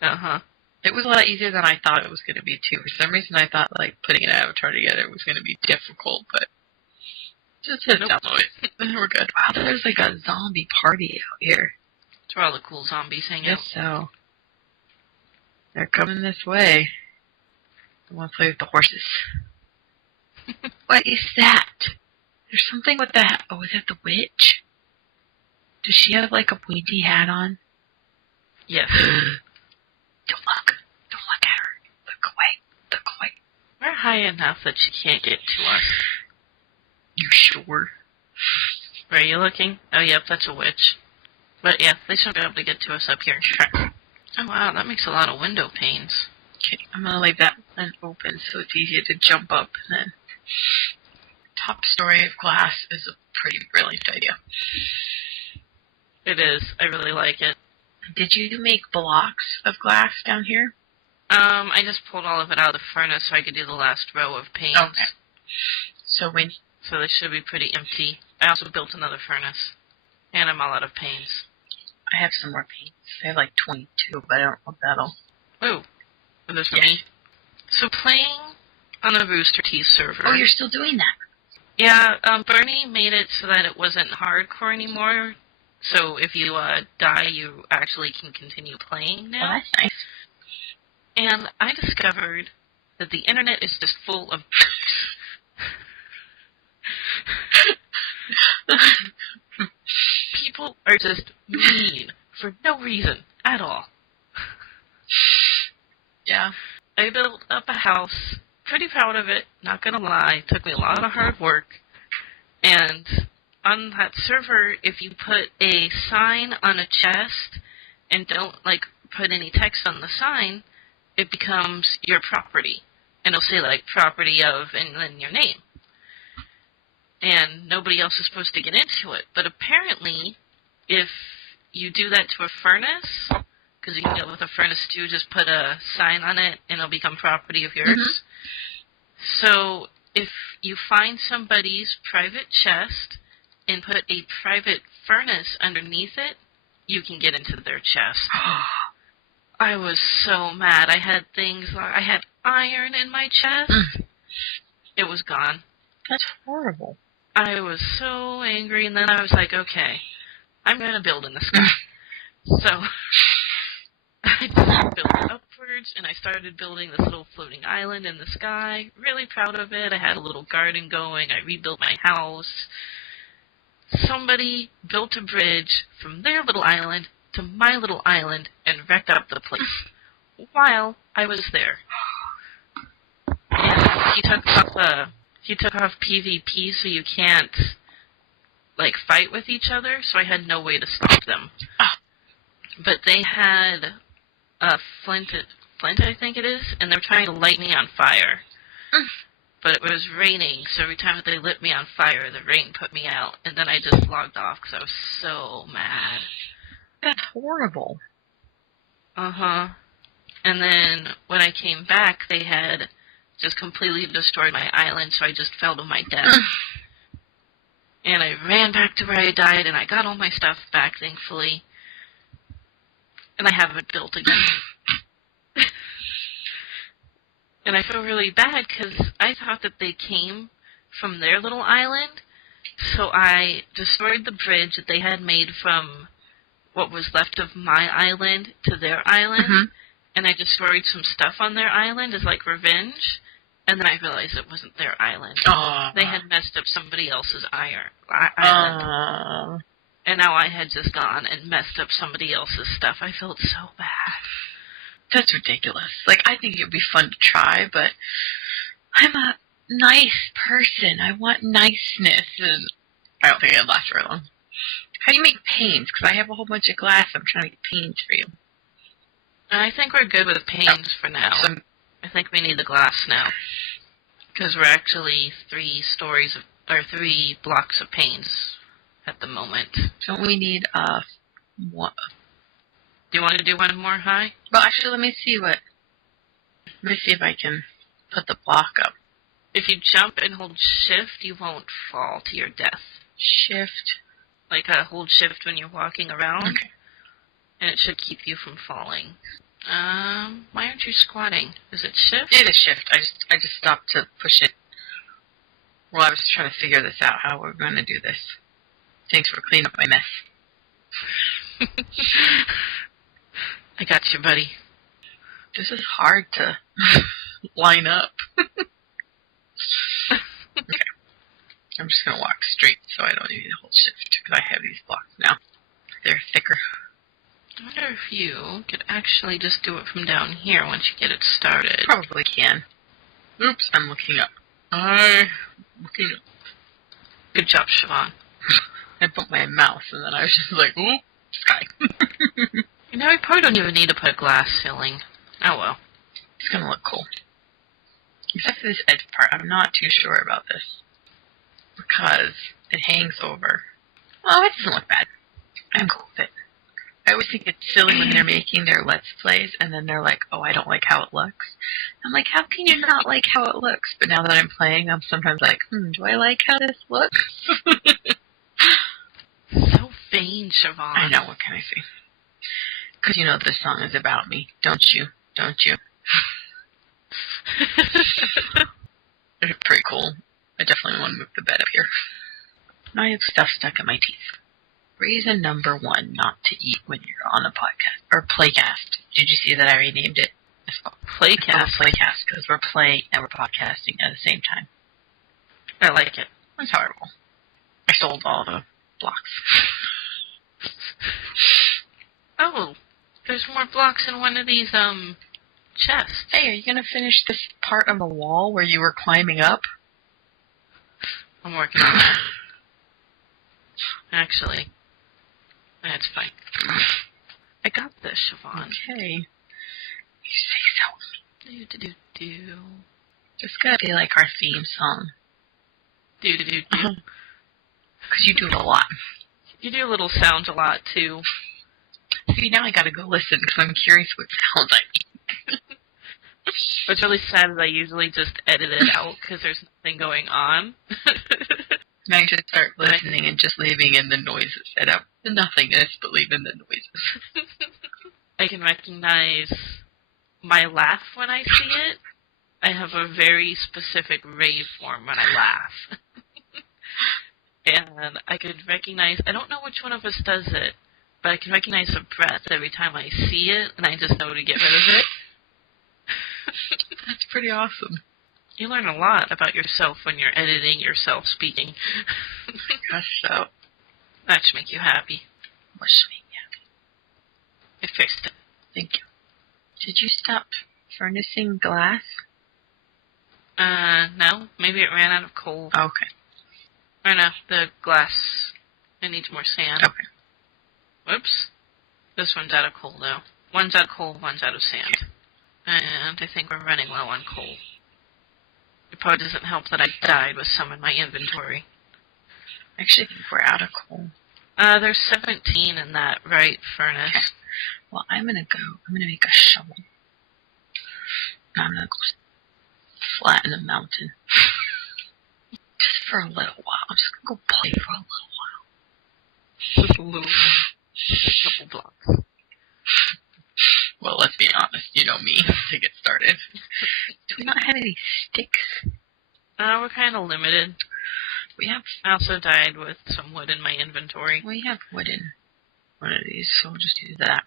Uh-huh. It was a lot easier than I thought it was going to be, too. For some reason, I thought, like, putting an avatar together was going to be difficult, but just hit download it. We're good. Wow, there's, like, a zombie party out here. That's where all the cool zombies hang out. Guess so. They're coming this way. I want to play with the horses. What is that? There's something with that. Oh, is that the witch? Does she have, like, a pointy hat on? Yes. Don't look. Don't look at her. Look away. Look away. We're high enough that she can't get to us. You sure? Where are you looking? Oh, yep, that's a witch. But yeah, they should be able to get to us up here. Oh, wow, that makes a lot of window panes. Okay, I'm going to leave that one open so it's easier to jump up. And then top story of glass is a pretty brilliant idea. It is. I really like it. Did you make blocks of glass down here? I just pulled all of it out of the furnace so I could do the last row of panes. Okay. So when... So they should be pretty empty. I also built another furnace. And I'm all out of panes. I have some more paints. I have like 22, but I don't know if that'll... Ooh. Are those for me? So playing on the Rooster Teeth server. Oh, you're still doing that? Yeah, Bernie made it so that it wasn't hardcore anymore. So if you die, you actually can continue playing now. Oh, that's nice. And I discovered that the internet is just full of people are just mean for no reason at all. Yeah. I built up a house, pretty proud of it, not gonna lie. It took me a lot of hard work. And on that server, if you put a sign on a chest and don't, like, put any text on the sign, it becomes your property. And it'll say, like, property of, and then your name. And nobody else is supposed to get into it. But apparently, if you do that to a furnace, because you can do it with a furnace too, just put a sign on it and it'll become property of yours. Mm-hmm. So if you find somebody's private chest and put a private furnace underneath it, you can get into their chest. I was so mad. I had iron in my chest. It was gone. That's horrible. I was so angry, and then I was like, okay, I'm going to build in the sky. So I just built up for backwards, and I started building this little floating island in the sky. Really proud of it. I had a little garden going. I rebuilt my house. Somebody built a bridge from their little island to my little island and wrecked up the place while I was there. And he took off PvP, so you can't like fight with each other. So I had no way to stop them. But they had a flint, I think it is, and they were trying to light me on fire. But it was raining, so every time that they lit me on fire, the rain put me out, and then I just logged off because I was so mad. That's horrible. Uh-huh. And then when I came back, they had just completely destroyed my island, so I just fell to my death. And I ran back to where I died, and I got all my stuff back, thankfully. And I have it built again. And I feel really bad because I thought that they came from their little island. So I destroyed the bridge that they had made from what was left of my island to their island. Mm-hmm. And I destroyed some stuff on their island as like revenge. And then I realized it wasn't their island. They had messed up somebody else's island. And now I had just gone and messed up somebody else's stuff. I felt so bad. That's ridiculous. Like, I think it would be fun to try, but I'm a nice person. I want niceness, and I don't think it'd last very long. How do you make panes? Because I have a whole bunch of glass. I'm trying to make panes for you. I think we're good with panes for now. I think we need the glass now. Because we're actually 3 blocks of panes at the moment. Don't we need one? Do you want to do one more high? Well, actually, let me see if I can put the block up. If you jump and hold shift, you won't fall to your death. Shift. Like hold shift when you're walking around. Okay. And it should keep you from falling. Why aren't you squatting? Is it shift? It is shift. I just stopped to push it. Well, I was trying to figure this out, how we're going to do this. Thanks for cleaning up my mess. I got you, buddy. This is hard to line up. Okay. I'm just going to walk straight so I don't need to hold shift because I have these blocks now. They're thicker. I wonder if you could actually just do it from down here once you get it started. Probably can. Oops, I'm looking up. I'm looking up. Good job, Siobhan. I put my mouse and then I was just like, ooh, sky. You know, we probably don't even need to put a glass ceiling. Oh well. It's going to look cool. Except for this edge part. I'm not too sure about this. Because it hangs over. Well, it doesn't look bad. I'm cool with it. I always think it's silly when they're making their Let's Plays and then they're like, oh, I don't like how it looks. I'm like, how can you not like how it looks? But now that I'm playing, I'm sometimes like, do I like how this looks? So vain, Siobhan. I know, what can I say? Because you know this song is about me, don't you? Don't you? It's pretty cool. I definitely want to move the bed up here. Now I have stuff stuck in my teeth. Reason number 1 not to eat when you're on a podcast. Or playcast. Did you see that I renamed it? It's called Playcast. Playcast, because we're playing and we're podcasting at the same time. I like it. It's horrible. I sold all the blocks. Oh, there's more blocks in one of these, chests. Hey, are you going to finish this part of the wall where you were climbing up? I'm working on that. Actually, that's fine. I got this, Siobhan. Okay. You say so. Do. Just gotta be like our theme song. Do. Because you do it a lot. You do little sounds a lot, too. See, now I gotta go listen because I'm curious what sounds I make. What's really sad is I usually just edit it out because there's nothing going on. Now you should start listening and just leaving in the noises. I don't the nothingness, but leave in the noises. I can recognize my laugh when I see it. I have a very specific rave form when I laugh. And I could recognize, I don't know which one of us does it, but I can recognize a breath every time I see it, and I just know to get rid of it. That's pretty awesome. You learn a lot about yourself when you're editing yourself speaking. Guess so. That should make you happy. What should we get? It fixed it. Thank you. Did you stop furnishing glass? No. Maybe it ran out of coal. Okay. Or no, the glass, it needs more sand. Okay. Whoops. This one's out of coal, though. One's out of coal, one's out of sand. And I think we're running low on coal. It probably doesn't help that I died with some in my inventory. I actually think we're out of coal. There's 17 in that right furnace. Okay. Well, I'm gonna make a shovel. I'm gonna go flatten a mountain. Just for a little while. I'm just gonna go play for a little while. Just a little, a couple blocks. Well, let's be honest. You know me to get started. Do we not have any sticks? We're kind of limited. We have I also died with some wood in my inventory. wood in one of these, so we'll just do that.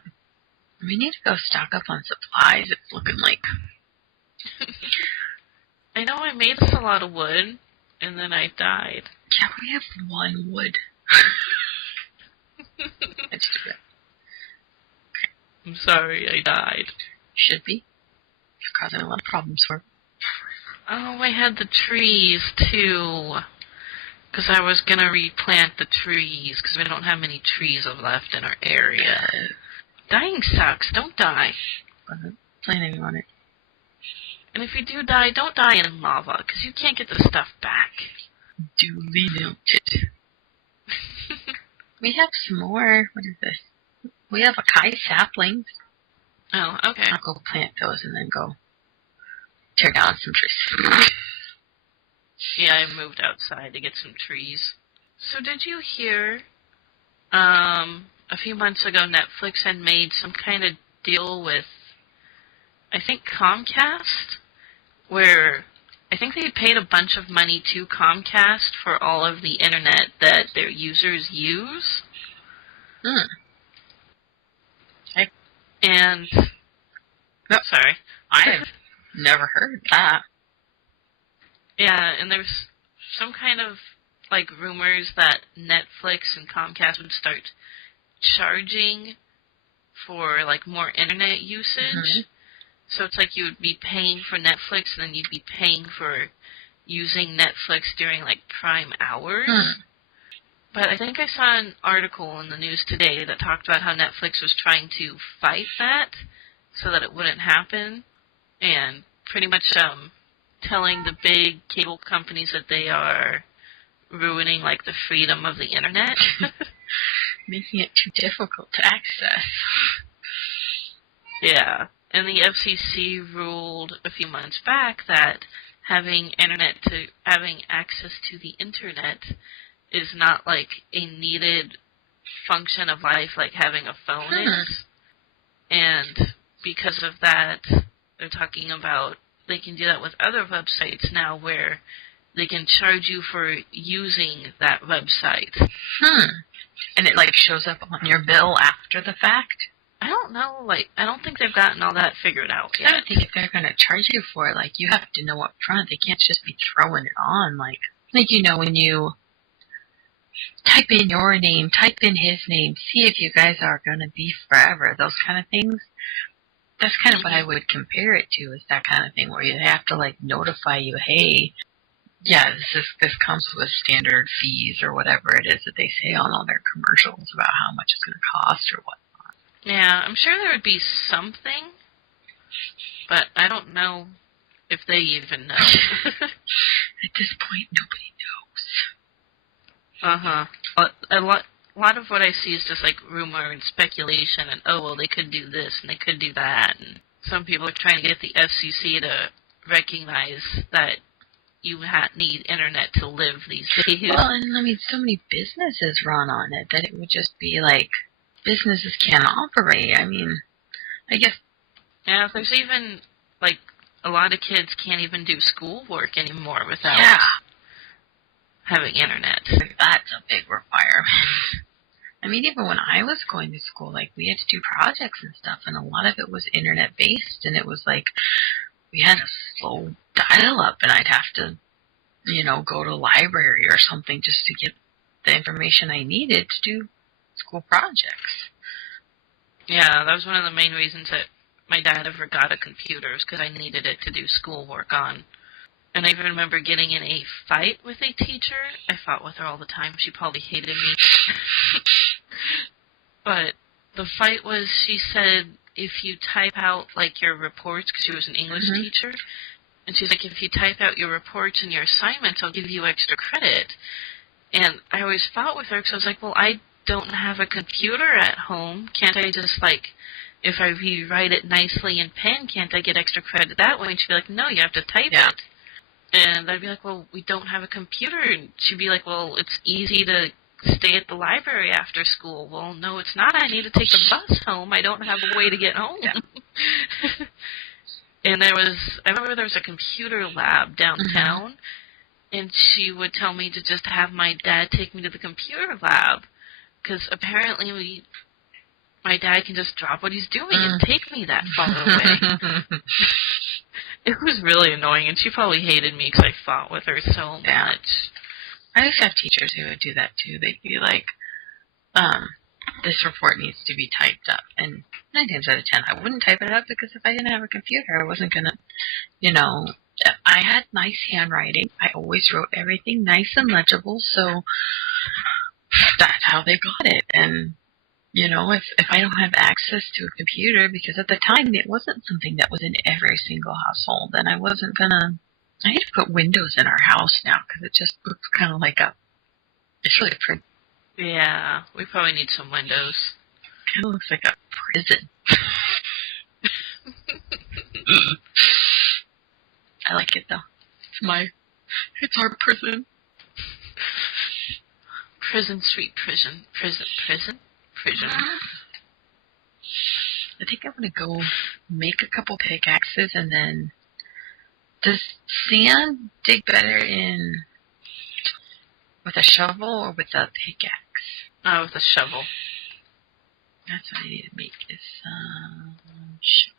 We need to go stock up on supplies. It's looking like. I know I made us a lot of wood, and then I died. Yeah, we have one wood. Let's do that. I'm sorry I died. Should be. You're causing a lot of problems for. Oh, I had the trees, too. Because I was going to replant the trees, because we don't have many trees left in our area. Dying sucks. Don't die. I'm planning on it. And if you do die, don't die in lava, because you can't get the stuff back. Duly noted. We have some more. What is this? We have Akai saplings. Oh, okay. I'll go plant those and then go tear down some trees. Yeah, I moved outside to get some trees. So did you hear, a few months ago Netflix had made some kind of deal with, I think, Comcast, where I think they paid a bunch of money to Comcast for all of the internet that their users use. And, Yep. sorry. I've never heard that. Yeah, and there's some kind of, like, rumors that Netflix and Comcast would start charging for, like, more internet usage. Mm-hmm. So it's like you would be paying for Netflix, and then you'd be paying for using Netflix during, like, prime hours. But I think I saw an article in the news today that talked about how Netflix was trying to fight that so that it wouldn't happen, and pretty much telling the big cable companies that they are ruining, like, the freedom of the internet. Making it too difficult to access. Yeah, and the FCC ruled a few months back that having access to the internet is not, like, a needed function of life like having a phone is. And because of that, they're talking about they can do that with other websites now where they can charge you for using that website. And it, like, shows up on your bill after the fact? I don't know, like, I don't think they've gotten all that figured out yet. I don't think if they're going to charge you for it, like, you have to know up front. They can't just be throwing it on. Like, you know, when you type in your name, type in his name, see if you guys are going to be forever, those kind of things. That's kind of what I would compare it to, is that kind of thing where you have to, like, notify you, hey, yeah, this comes with standard fees or whatever it is that they say on all their commercials about how much it's going to cost or whatnot. Yeah, I'm sure there would be something, but I don't know if they even know. At this point, nobody knows. Uh-huh. But a lot of what I see is just, like, rumor and speculation, and, oh, well, they could do this, and they could do that, and some people are trying to get the FCC to recognize that you need internet to live these days. Well, and, I mean, so many businesses run on it that it would just be, like, businesses can't operate. I mean, I guess... Yeah, there's even, like, a lot of kids can't even do schoolwork anymore without having internet. That's a big requirement. I mean, even when I was going to school, like, we had to do projects and stuff, and a lot of it was internet-based, and it was like, we had a slow dial-up, and I'd have to, go to the library or something just to get the information I needed to do school projects. Yeah, that was one of the main reasons that my dad ever got a computer, is because I needed it to do schoolwork on. And I even remember getting in a fight with a teacher. I fought with her all the time. She probably hated me. But the fight was, she said, if you type out, like, your reports, because she was an English teacher, and she's like, if you type out your reports and your assignments, I'll give you extra credit. And I always fought with her, because I was like, well, I don't have a computer at home. Can't I just, like, if I rewrite it nicely in pen, can't I get extra credit that way? And she'd be like, no, you have to type it. And I'd be like, well, we don't have a computer. And she'd be like, well, it's easy to stay at the library after school. Well, no, it's not. I need to take a bus home. I don't have a way to get home. Yeah. And I remember there was a computer lab downtown, and she would tell me to just have my dad take me to the computer lab, because apparently my dad can just drop what he's doing and take me that far away. It was really annoying, and she probably hated me because I fought with her so much. I used to have teachers who would do that too. They'd be like, this report needs to be typed up. And 9 times out of 10, I wouldn't type it up, because if I didn't have a computer, I wasn't going to, I had nice handwriting. I always wrote everything nice and legible, so that's how they got it. And, if I don't have access to a computer, because at the time it wasn't something that was in every single household, then I wasn't going to, I need to put windows in our house now, because it just looks kind of like it's really pretty. Yeah, we probably need some windows. Kind of looks like a prison. I like it though. It's our prison. Prison Street Prison. Prison. I think I'm gonna go make a couple pickaxes, and then does sand dig better with a shovel or with a pickaxe? With a shovel. That's what I need to make is shovels.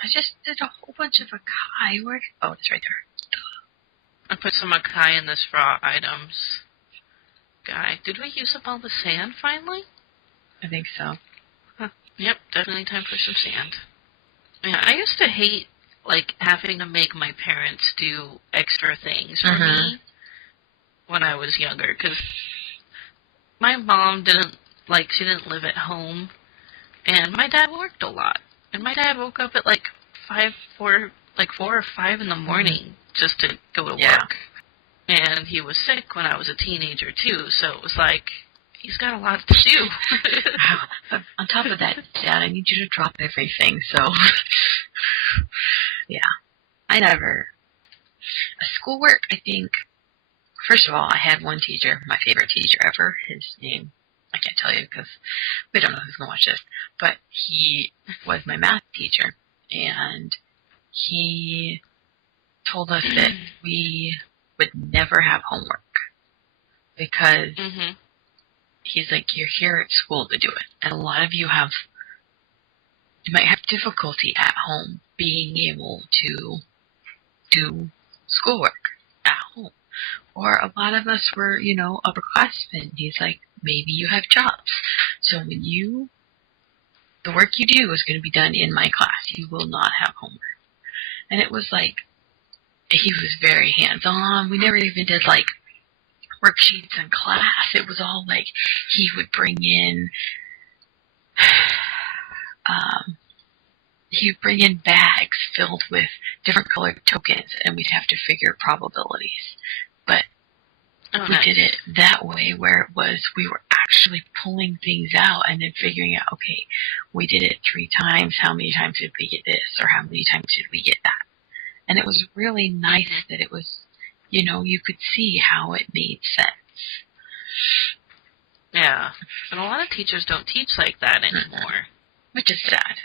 I just did a whole bunch of acai. Oh, it's right there. I put some acai in this raw items guy. Did we use up all the sand finally? I think so. Huh. Yep, definitely time for some sand. Yeah, I used to hate, like, having to make my parents do extra things for me when I was younger, because my mom didn't live at home, and my dad worked a lot. And my dad woke up at, 4 or 5 in the morning just to go to work. And he was sick when I was a teenager, too, so it was like, he's got a lot to do. Wow. On top of that, Dad, I need you to drop everything, so... Yeah. Schoolwork, I think... First of all, I had one teacher, my favorite teacher ever. His name, I can't tell you because we don't know who's going to watch this. But he was my math teacher, and he told us that we would never have homework because he's like, you're here at school to do it. And a lot of you might have difficulty at home being able to do schoolwork at home. Or a lot of us were, upperclassmen. He's like, maybe you have jobs. So the work you do is going to be done in my class. You will not have homework. And it was like, he was very hands-on. We never even did, worksheets in class. It was all like, he would bring in, bags filled with different colored tokens, and we'd have to figure probabilities. But we did it that way, where it was we were actually pulling things out and then figuring out, okay, we did it 3 times. How many times did we get this, or how many times did we get that? And it was really nice that it was, you could see how it made sense. Yeah, and a lot of teachers don't teach like that anymore, which is sad.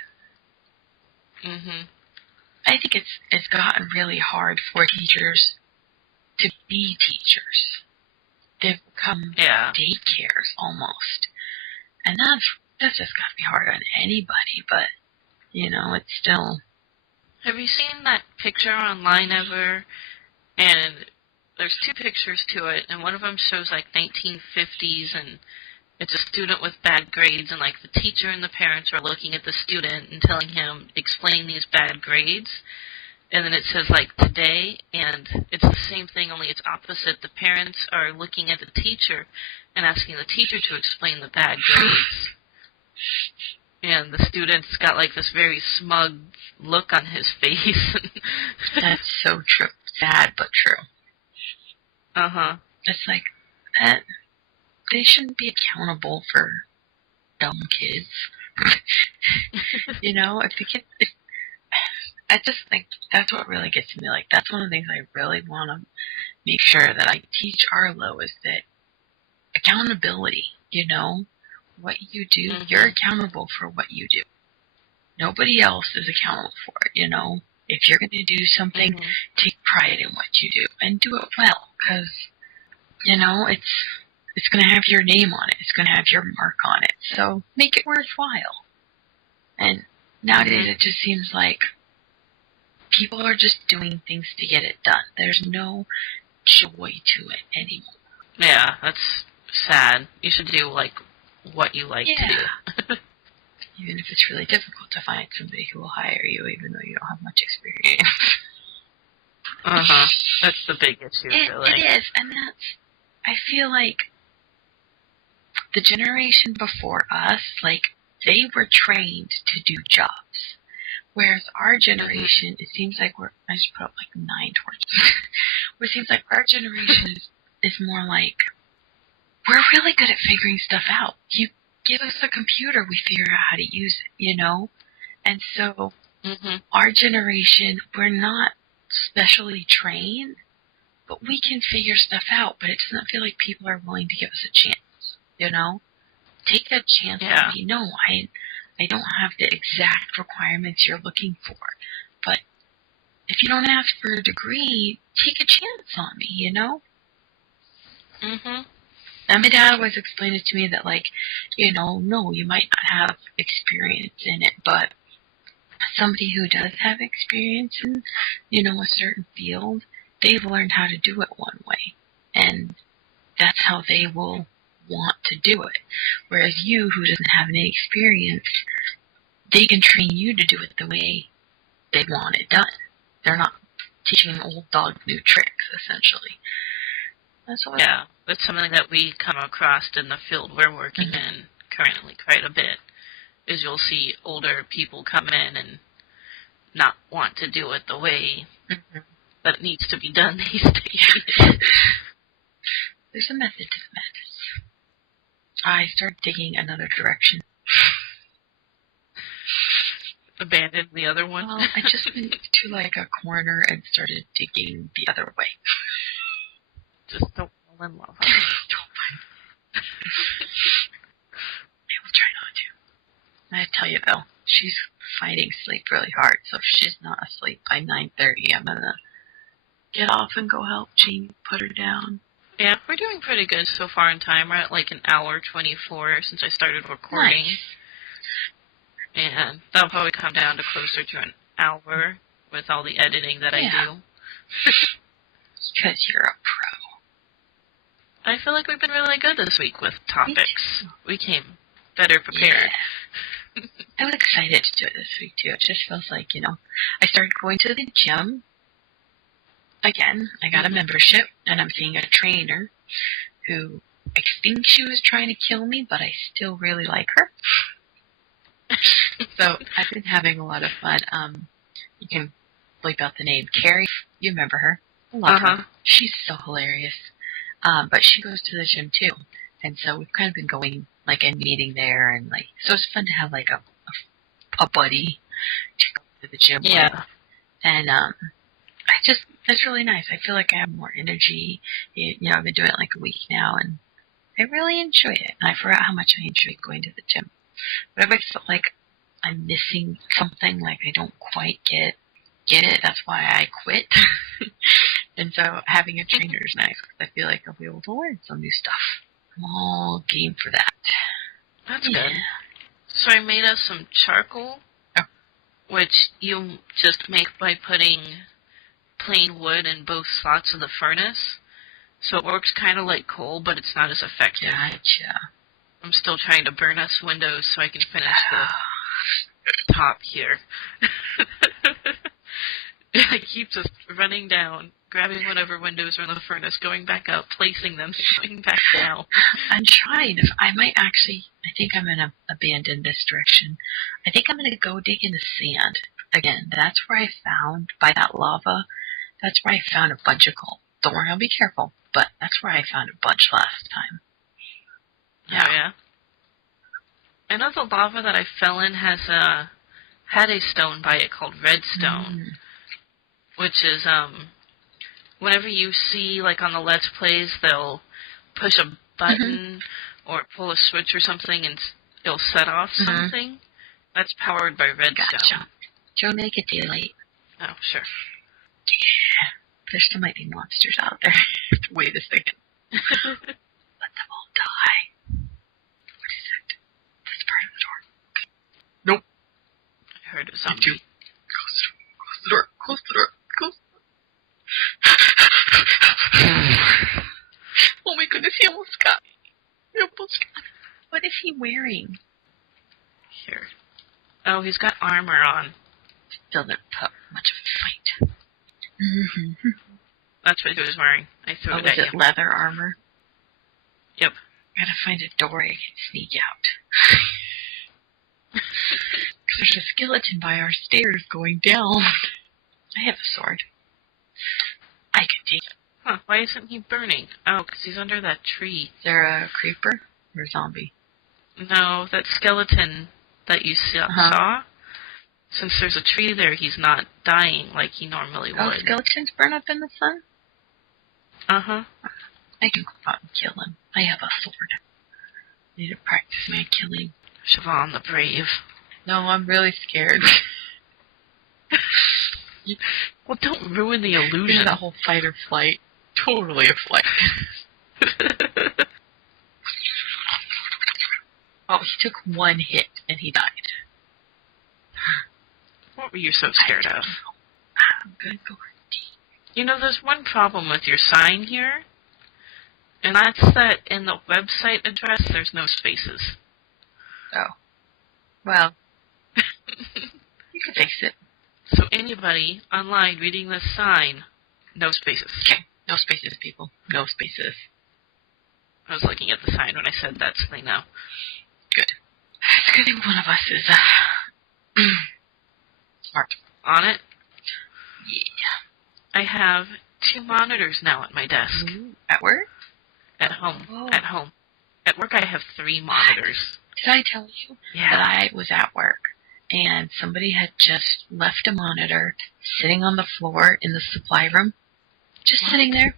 I think it's gotten really hard for teachers to be teachers. They've become daycares almost. And that's just got to be hard on anybody, but, it's still... Have you seen that picture online ever? And there's two pictures to it, and one of them shows like 1950s, and it's a student with bad grades, and like the teacher and the parents are looking at the student and telling him, explain these bad grades. And then it says like today, and it's the same thing, only it's opposite. The parents are looking at the teacher and asking the teacher to explain the bad grades. And the student's got like this very smug look on his face. That's so true. Sad, but true. Uh-huh. It's like, that, they shouldn't be accountable for dumb kids. You know, if the kid, I just think that's what really gets me. Like, that's one of the things I really want to make sure that I teach Arlo is that accountability, you know, what you do, you're accountable for what you do. Nobody else is accountable for it, you know. If you're going to do something, take pride in what you do and do it well, because, you know, it's going to have your name on it. It's going to have your mark on it. So make it worthwhile. And nowadays it just seems like people are just doing things to get it done. There's no joy to it anymore. Yeah, that's sad. You should do, like, what you like to do. Even if it's really difficult to find somebody who will hire you, even though you don't have much experience. Uh-huh. That's the big issue, really. It is, and I feel like the generation before us, like, they were trained to do jobs. Whereas our generation, it seems like I just put up like 9 torches. Where it seems like our generation is more like, we're really good at figuring stuff out. You give us a computer, we figure out how to use it, you know? And so, our generation, we're not specially trained, but we can figure stuff out, but it doesn't feel like people are willing to give us a chance, you know? Take a chance on me. No, I don't have the exact requirements you're looking for, but if you don't ask for a degree, take a chance on me, you know? And my dad always explained it to me that, like, you know, no, you might not have experience in it, but somebody who does have experience in, you know, a certain field, they've learned how to do it one way. And that's how they will want to do it. Whereas you, who doesn't have any experience, they can train you to do it the way they want it done. They're not teaching an old dog new tricks, essentially. That's what that's something that we come across in the field we're working in currently quite a bit, is you'll see older people come in and not want to do it the way that it needs to be done these days. There's a method to the madness. I started digging another direction. Abandoned the other one? Well, I just went to like a corner and started digging the other way. Just don't fall in love. Don't mind. I will try not to. I tell you though, she's fighting sleep really hard, so if she's not asleep by 9:30, I'm gonna get off and go help Jean put her down. Yeah, we're doing pretty good so far in time. We're at like an hour 24 since I started recording. Nice. And that'll probably come down to closer to an hour with all the editing that I do. Because you're a pro. I feel like we've been really good this week with topics. We came better prepared. Yeah. I was excited to do it this week, too. It just feels like, you know, I started going to the gym. Again, I got a membership, and I'm seeing a trainer who I think she was trying to kill me, but I still really like her. So I've been having a lot of fun. You can bleep out the name. Carrie, you remember her. I love her. She's so hilarious. But she goes to the gym too. And so we've kind of been going like and meeting there, and like, so it's fun to have like a buddy to go to the gym with. And that's really nice. I feel like I have more energy. You know, I've been doing it like a week now, and I really enjoy it. And I forgot how much I enjoy going to the gym. But I've always felt like I'm missing something, like I don't quite get it. That's why I quit. And so having a trainer is nice, because I feel like I'll be able to learn some new stuff. I'm all game for that. That's good. So I made us some charcoal. which you just make by putting plain wood in both slots of the furnace. So it works kind of like coal, but it's not as effective. Gotcha. I'm still trying to burn us windows so I can finish the top here. I keep just running down, grabbing whatever windows are in the furnace, going back up, placing them, going back down. I'm trying. If I might actually, I think I'm going to abandon this direction. I think I'm going to go dig in the sand again. That's where I found, by that lava, that's where I found a bunch of coal. Don't worry, I'll be careful. But that's where I found a bunch last time. Oh, yeah? I know the lava that I fell in had a stone by it called redstone, which is, whenever you see, like on the Let's Plays, they'll push a button or pull a switch or something and it'll set off something. That's powered by redstone. Gotcha. Don't make it daylight. Oh, sure. Yeah. There still might be monsters out there. Wait a second. Let them all die. What is it? That's part of the door. Nope. I heard a zombie. Close the door. Close the door. Close the door. Oh my goodness, he almost got me. What is he wearing? Here. Oh, he's got armor on. Still didn't put much of a fight. That's what he was wearing. I threw it Was at it him. leather armor? Yep. Gotta find a door I can sneak out. There's a skeleton by our stairs going down. I have a sword. I can take it. Huh, why isn't he burning? Oh, because he's under that tree. Is there a creeper or a zombie? No, that skeleton that you saw, since there's a tree there, he's not dying like he normally Oh, would. skeletons burn up in the sun? Uh-huh. I can go out and kill him. I have a sword. I need to practice my killing. Siobhan the Brave. No, I'm really scared. Well, don't ruin the You know illusion. that whole fight or flight. Totally a flight. Oh, he took one hit and he died. What were you so scared of? I'm gonna go. You know, there's one problem with your sign here, and that's that in the website address, there's no spaces. Oh. Well, you can fix it. So anybody online reading this sign, no spaces. Okay. No spaces, people. No spaces. I was looking at the sign when I said that, so they know. Good. It's a good thing one of us is, smart. On it, Yeah. I have 2 monitors now at my desk. At work? At home. Oh. At home. At work, I have 3 monitors. Did I tell you that I was at work and somebody had just left a monitor sitting on the floor in the supply room? Just sitting there.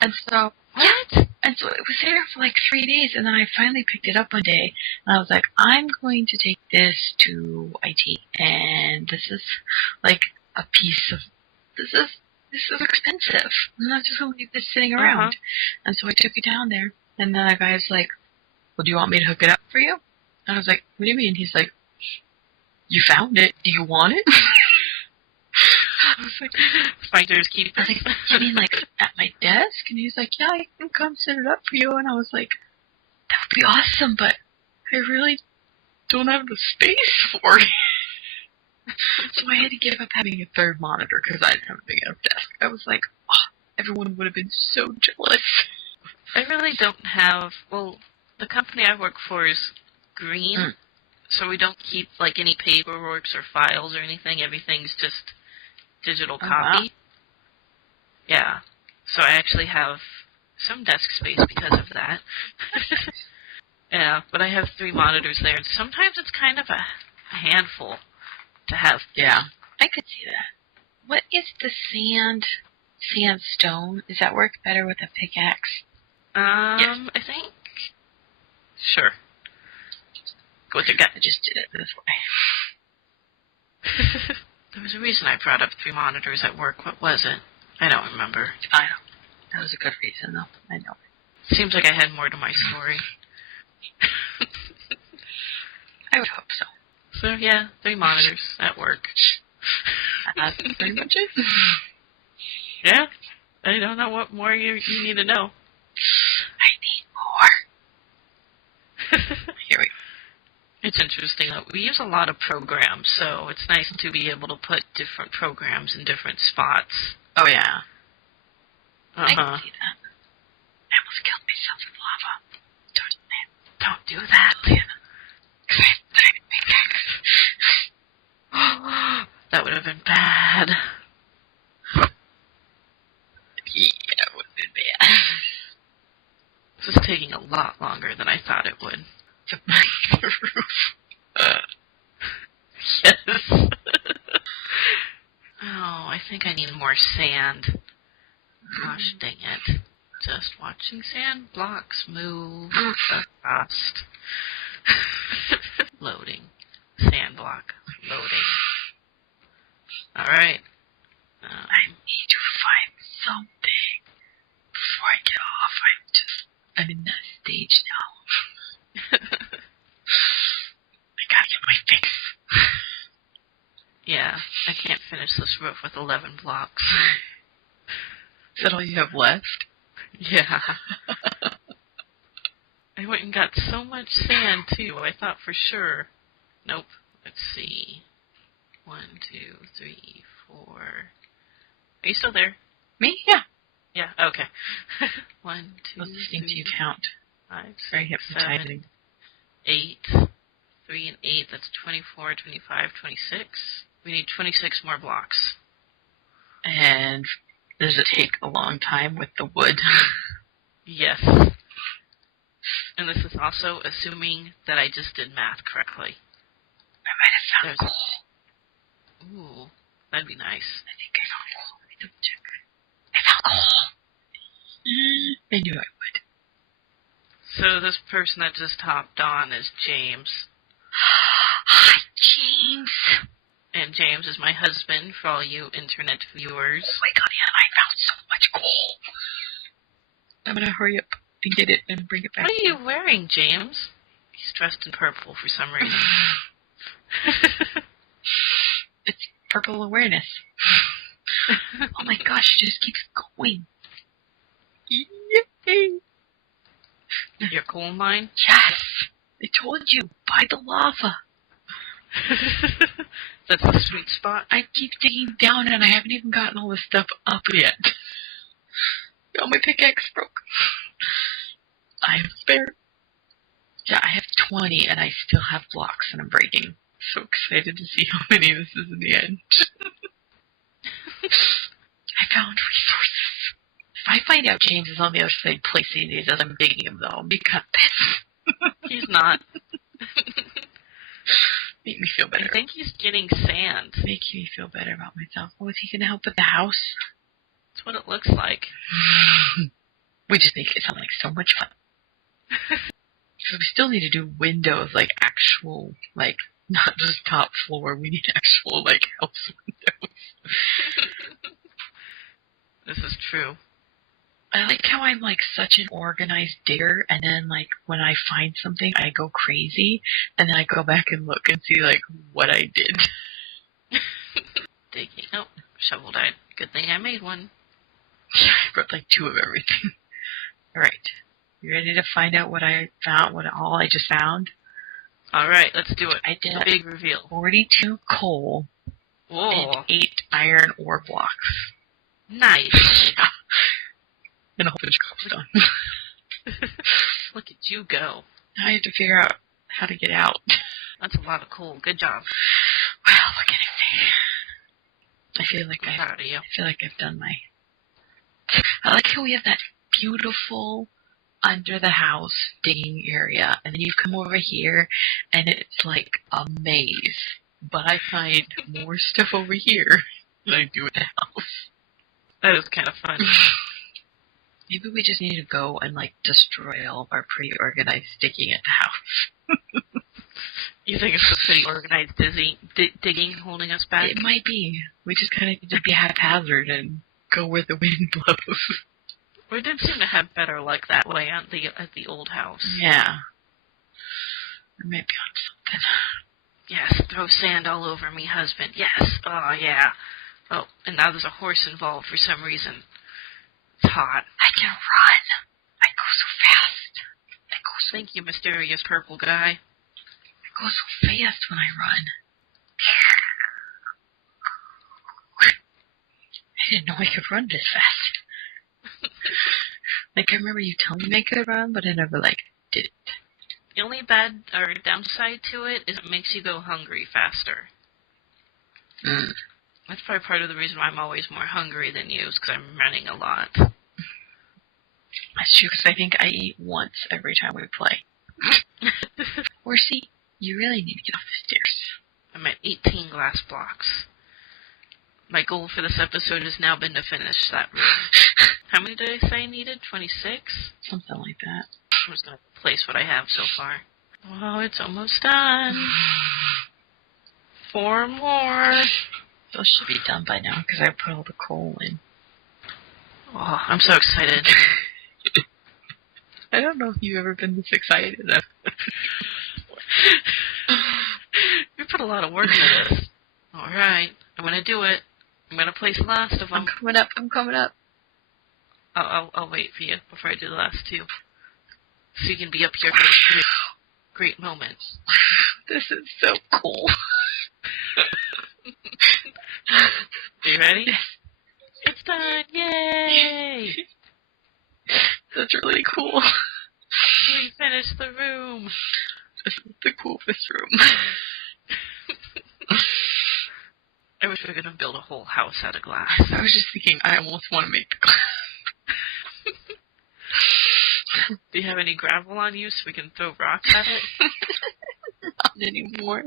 And so, What? And so it was there for like 3 days, and then I finally picked it up one day, and I was like, I'm going to take this to IT, and this is like a piece of, this is expensive. I'm not just going to leave this sitting around. And so I took it down there, and then the guy's like, well, do you want me to hook it up for you? And I was like, what do you mean? He's like, you found it. Do you want it? I was like, fighters keep. I was like, you mean like at my desk? And he's like, yeah, I can come set it up for you. And I was like, that would be awesome, but I really don't have the space for it. So I had to give up having a third monitor because I didn't have a big enough desk. I was like, oh, everyone would have been so jealous. I really don't have. Well, the company I work for is green, so we don't keep like any paperwork or files or anything. Everything's just digital copy. Wow. Yeah. So I actually have some desk space because of that. Yeah, but I have 3 monitors there, and sometimes it's kind of a handful to have. Yeah, I could see that. What is the sandstone? Does that work better with a pickaxe? I think. Sure. Go with your gut. I just did it this way. There was a reason I brought up 3 monitors at work. What was it? I don't remember. I know. That was a good reason, though. I know. Seems like I had more to my story. I would hope so. So yeah, 3 monitors at work. That's pretty much it. Yeah, I don't know what more you need to know. I need more. Here we go. It's interesting that we use a lot of programs, so it's nice to be able to put different programs in different spots. Oh, yeah. I can Uh-huh. see that. I almost killed myself with lava. Don't do that. Because I died in pickaxe. That would have been bad. Yeah, it would have been bad. This is taking a lot longer than I thought it would. To break the roof. Yes. Oh, I think I need more sand. Gosh dang it. Just watching sand blocks move fast. Loading. Sand block. Loading. Alright. I need to find something before I get off. I'm in that stage now. I gotta get my fix. Yeah, I can't finish this roof with 11 blocks. Is that all you have left? Yeah. I went and got so much sand, too. I thought for sure. Nope. Let's see. 1, 2, 3, 4. Are you still there? Me? Yeah. Yeah, okay. 1, 2, Listening to 3, you count. 5, Very 6, 7, hypnotizing. 8. 3 and 8, that's 24, 25, 26. We need 26 more blocks. And does it take a long time with the wood? Yes. And this is also assuming that I just did math correctly. I might have found There's- coal. Ooh, that'd be nice. I think I found coal. Let me double check. I found coal. I knew I would. So this person that just hopped on is James. Hi, James. And James is my husband for all you internet viewers. Oh my god, Anna, I found so much coal. I'm gonna hurry up and get it and bring it back. What are you wearing, James? He's dressed in purple for some reason. It's purple awareness. Oh my gosh, it just keeps going. Yay. Your coal mine? Yes! I told you, buy the lava. That's the sweet spot. I keep digging down and I haven't even gotten all this stuff up yet. Oh, my pickaxe broke. I have spare. Yeah, I have 20 and I still have blocks and I'm breaking. So excited to see how many this is in the end. I found resources. If I find out James is on the other side placing these as I'm digging them, though, I'll be kind of pissed. He's not. Make me feel better. I think he's getting sand. Making me feel better about myself. Oh, is he going to help with the house? That's what it looks like. We just make it sound like so much fun. So we still need to do windows, like actual, like, not just top floor. We need actual, like, house windows. This is true. I like how I'm, like, such an organized digger, and then, like, when I find something, I go crazy, and then I go back and look and see, like, what I did. Digging. Oh, shovel died. Good thing I made one. I brought, like, 2 of everything. Alright. You ready to find out what I found, what all I just found? Alright, let's do it. I did The big reveal. 42 coal Whoa. and 8 iron ore blocks. Nice. Yeah. And a whole bunch of cobblestone. Look at you go. Now I have to figure out how to get out. That's a lot of coal. Good job. Well, what can I say? I feel like I'm proud of you. I've done my. I like how we have that beautiful under the house digging area, and then you come over here, and it's like a maze. But I find more stuff over here than I do at the house. That is kind of fun. Maybe we just need to go and, like, destroy all of our pretty organized digging at the house. You think it's the pretty organized digging holding us back? It might be. We just kind of need to be haphazard and go where the wind blows. We did seem to have better luck that way at the old house. Yeah. We might be on something. Yes, throw sand all over me, husband. Yes. Oh, yeah. Oh, and now there's a horse involved for some reason. It's hot. I can run. I go so fast. Thank you, mysterious purple guy. I go so fast when I run. I didn't know I could run this fast. Like, I remember you telling me I could run, but I never, did it. The only bad or downside to it is it makes you go hungry faster. Mm. That's probably part of the reason why I'm always more hungry than you, is because I'm running a lot. That's true, because I think I eat once every time we play. Horsey, you really need to get off the stairs. I'm at 18 glass blocks. My goal for this episode has now been to finish that room. How many did I say I needed? 26? Something like that. I'm just going to replace what I have so far. Oh, it's almost done. 4 more. Those should be done by now, because I put all the coal in. Oh, I'm so excited. I don't know if you've ever been this excited. We put a lot of work into this. Alright, I'm going to do it. I'm going to place the last of them. I'm coming up. I'll wait for you before I do the last 2. So you can be up here for a great moment. This is so cool. Are you ready? Yes. It's done! Yay! That's really cool. We finished the room. This is the coolest room. I wish we were going to build a whole house out of glass. I was just thinking, I almost want to make the glass. Do you have any gravel on you so we can throw rocks at it? Not anymore.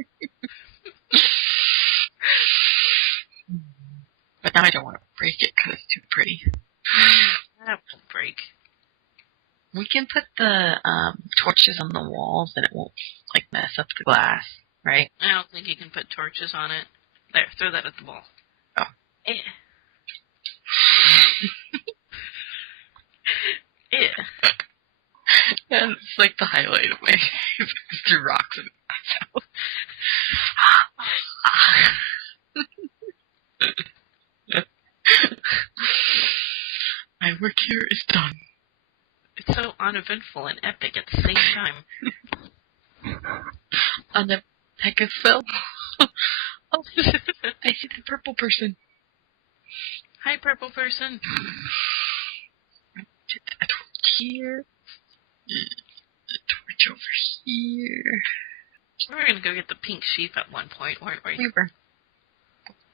But now I don't want to break it because it's too pretty. That won't break. We can put the torches on the walls and it won't mess up the glass, right? I don't think you can put torches on it. There, throw that at the wall. Oh. Yeah. Yeah. Yeah, it's the highlight of my life. Through rocks and glass my work here is done. It's so uneventful and epic at the same time. On the heck of Phil. Oh, I see the purple person. Hi, purple person. A torch here. A torch over here. We were going to go get the pink sheep at one point, weren't we? We were.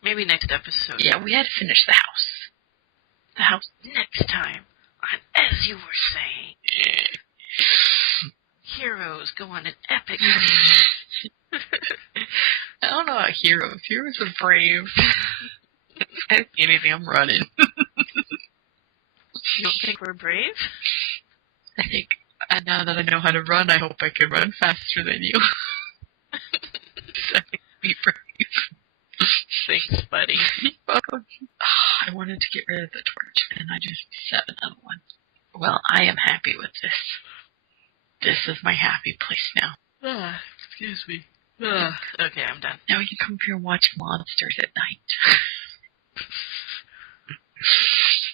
Maybe next episode. Yeah, we had to finish the house. The house next time on As You Were Saying. Heroes go on an epic journey. I don't know about heroes. Heroes are brave. I don't see anything, I'm running. You don't think we're brave? I think, now that I know how to run, I hope I can run faster than you. So I can be brave. Thanks, buddy. Welcome. Oh, I wanted to get rid of the torch, and I just set another one. Well, I am happy with this. This is my happy place now. Excuse me. Okay, I'm done. Now we can come here and watch monsters at night.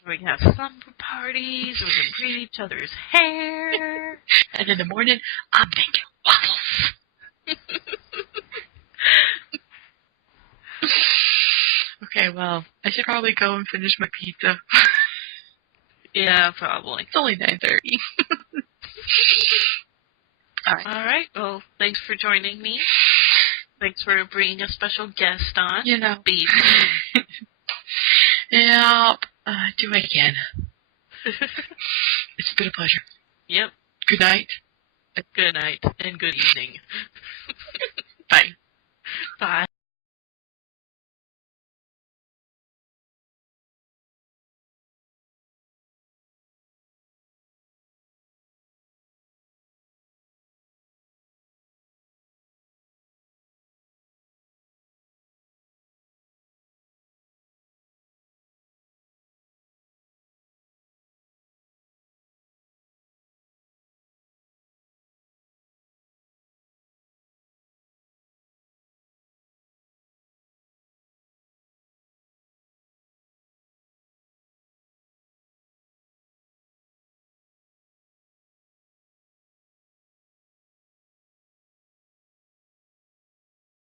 We can have slumber parties, we can braid each other's hair. And in the morning, I'm making waffles. Okay, well, I should probably go and finish my pizza. Yeah, probably. It's only 9:30. Alright. Well, thanks for joining me. Thanks for bringing a special guest on. You know. Baby. Yeah, do it again. It's been a pleasure. Yep. Good night. Good night and good evening. Bye. Bye.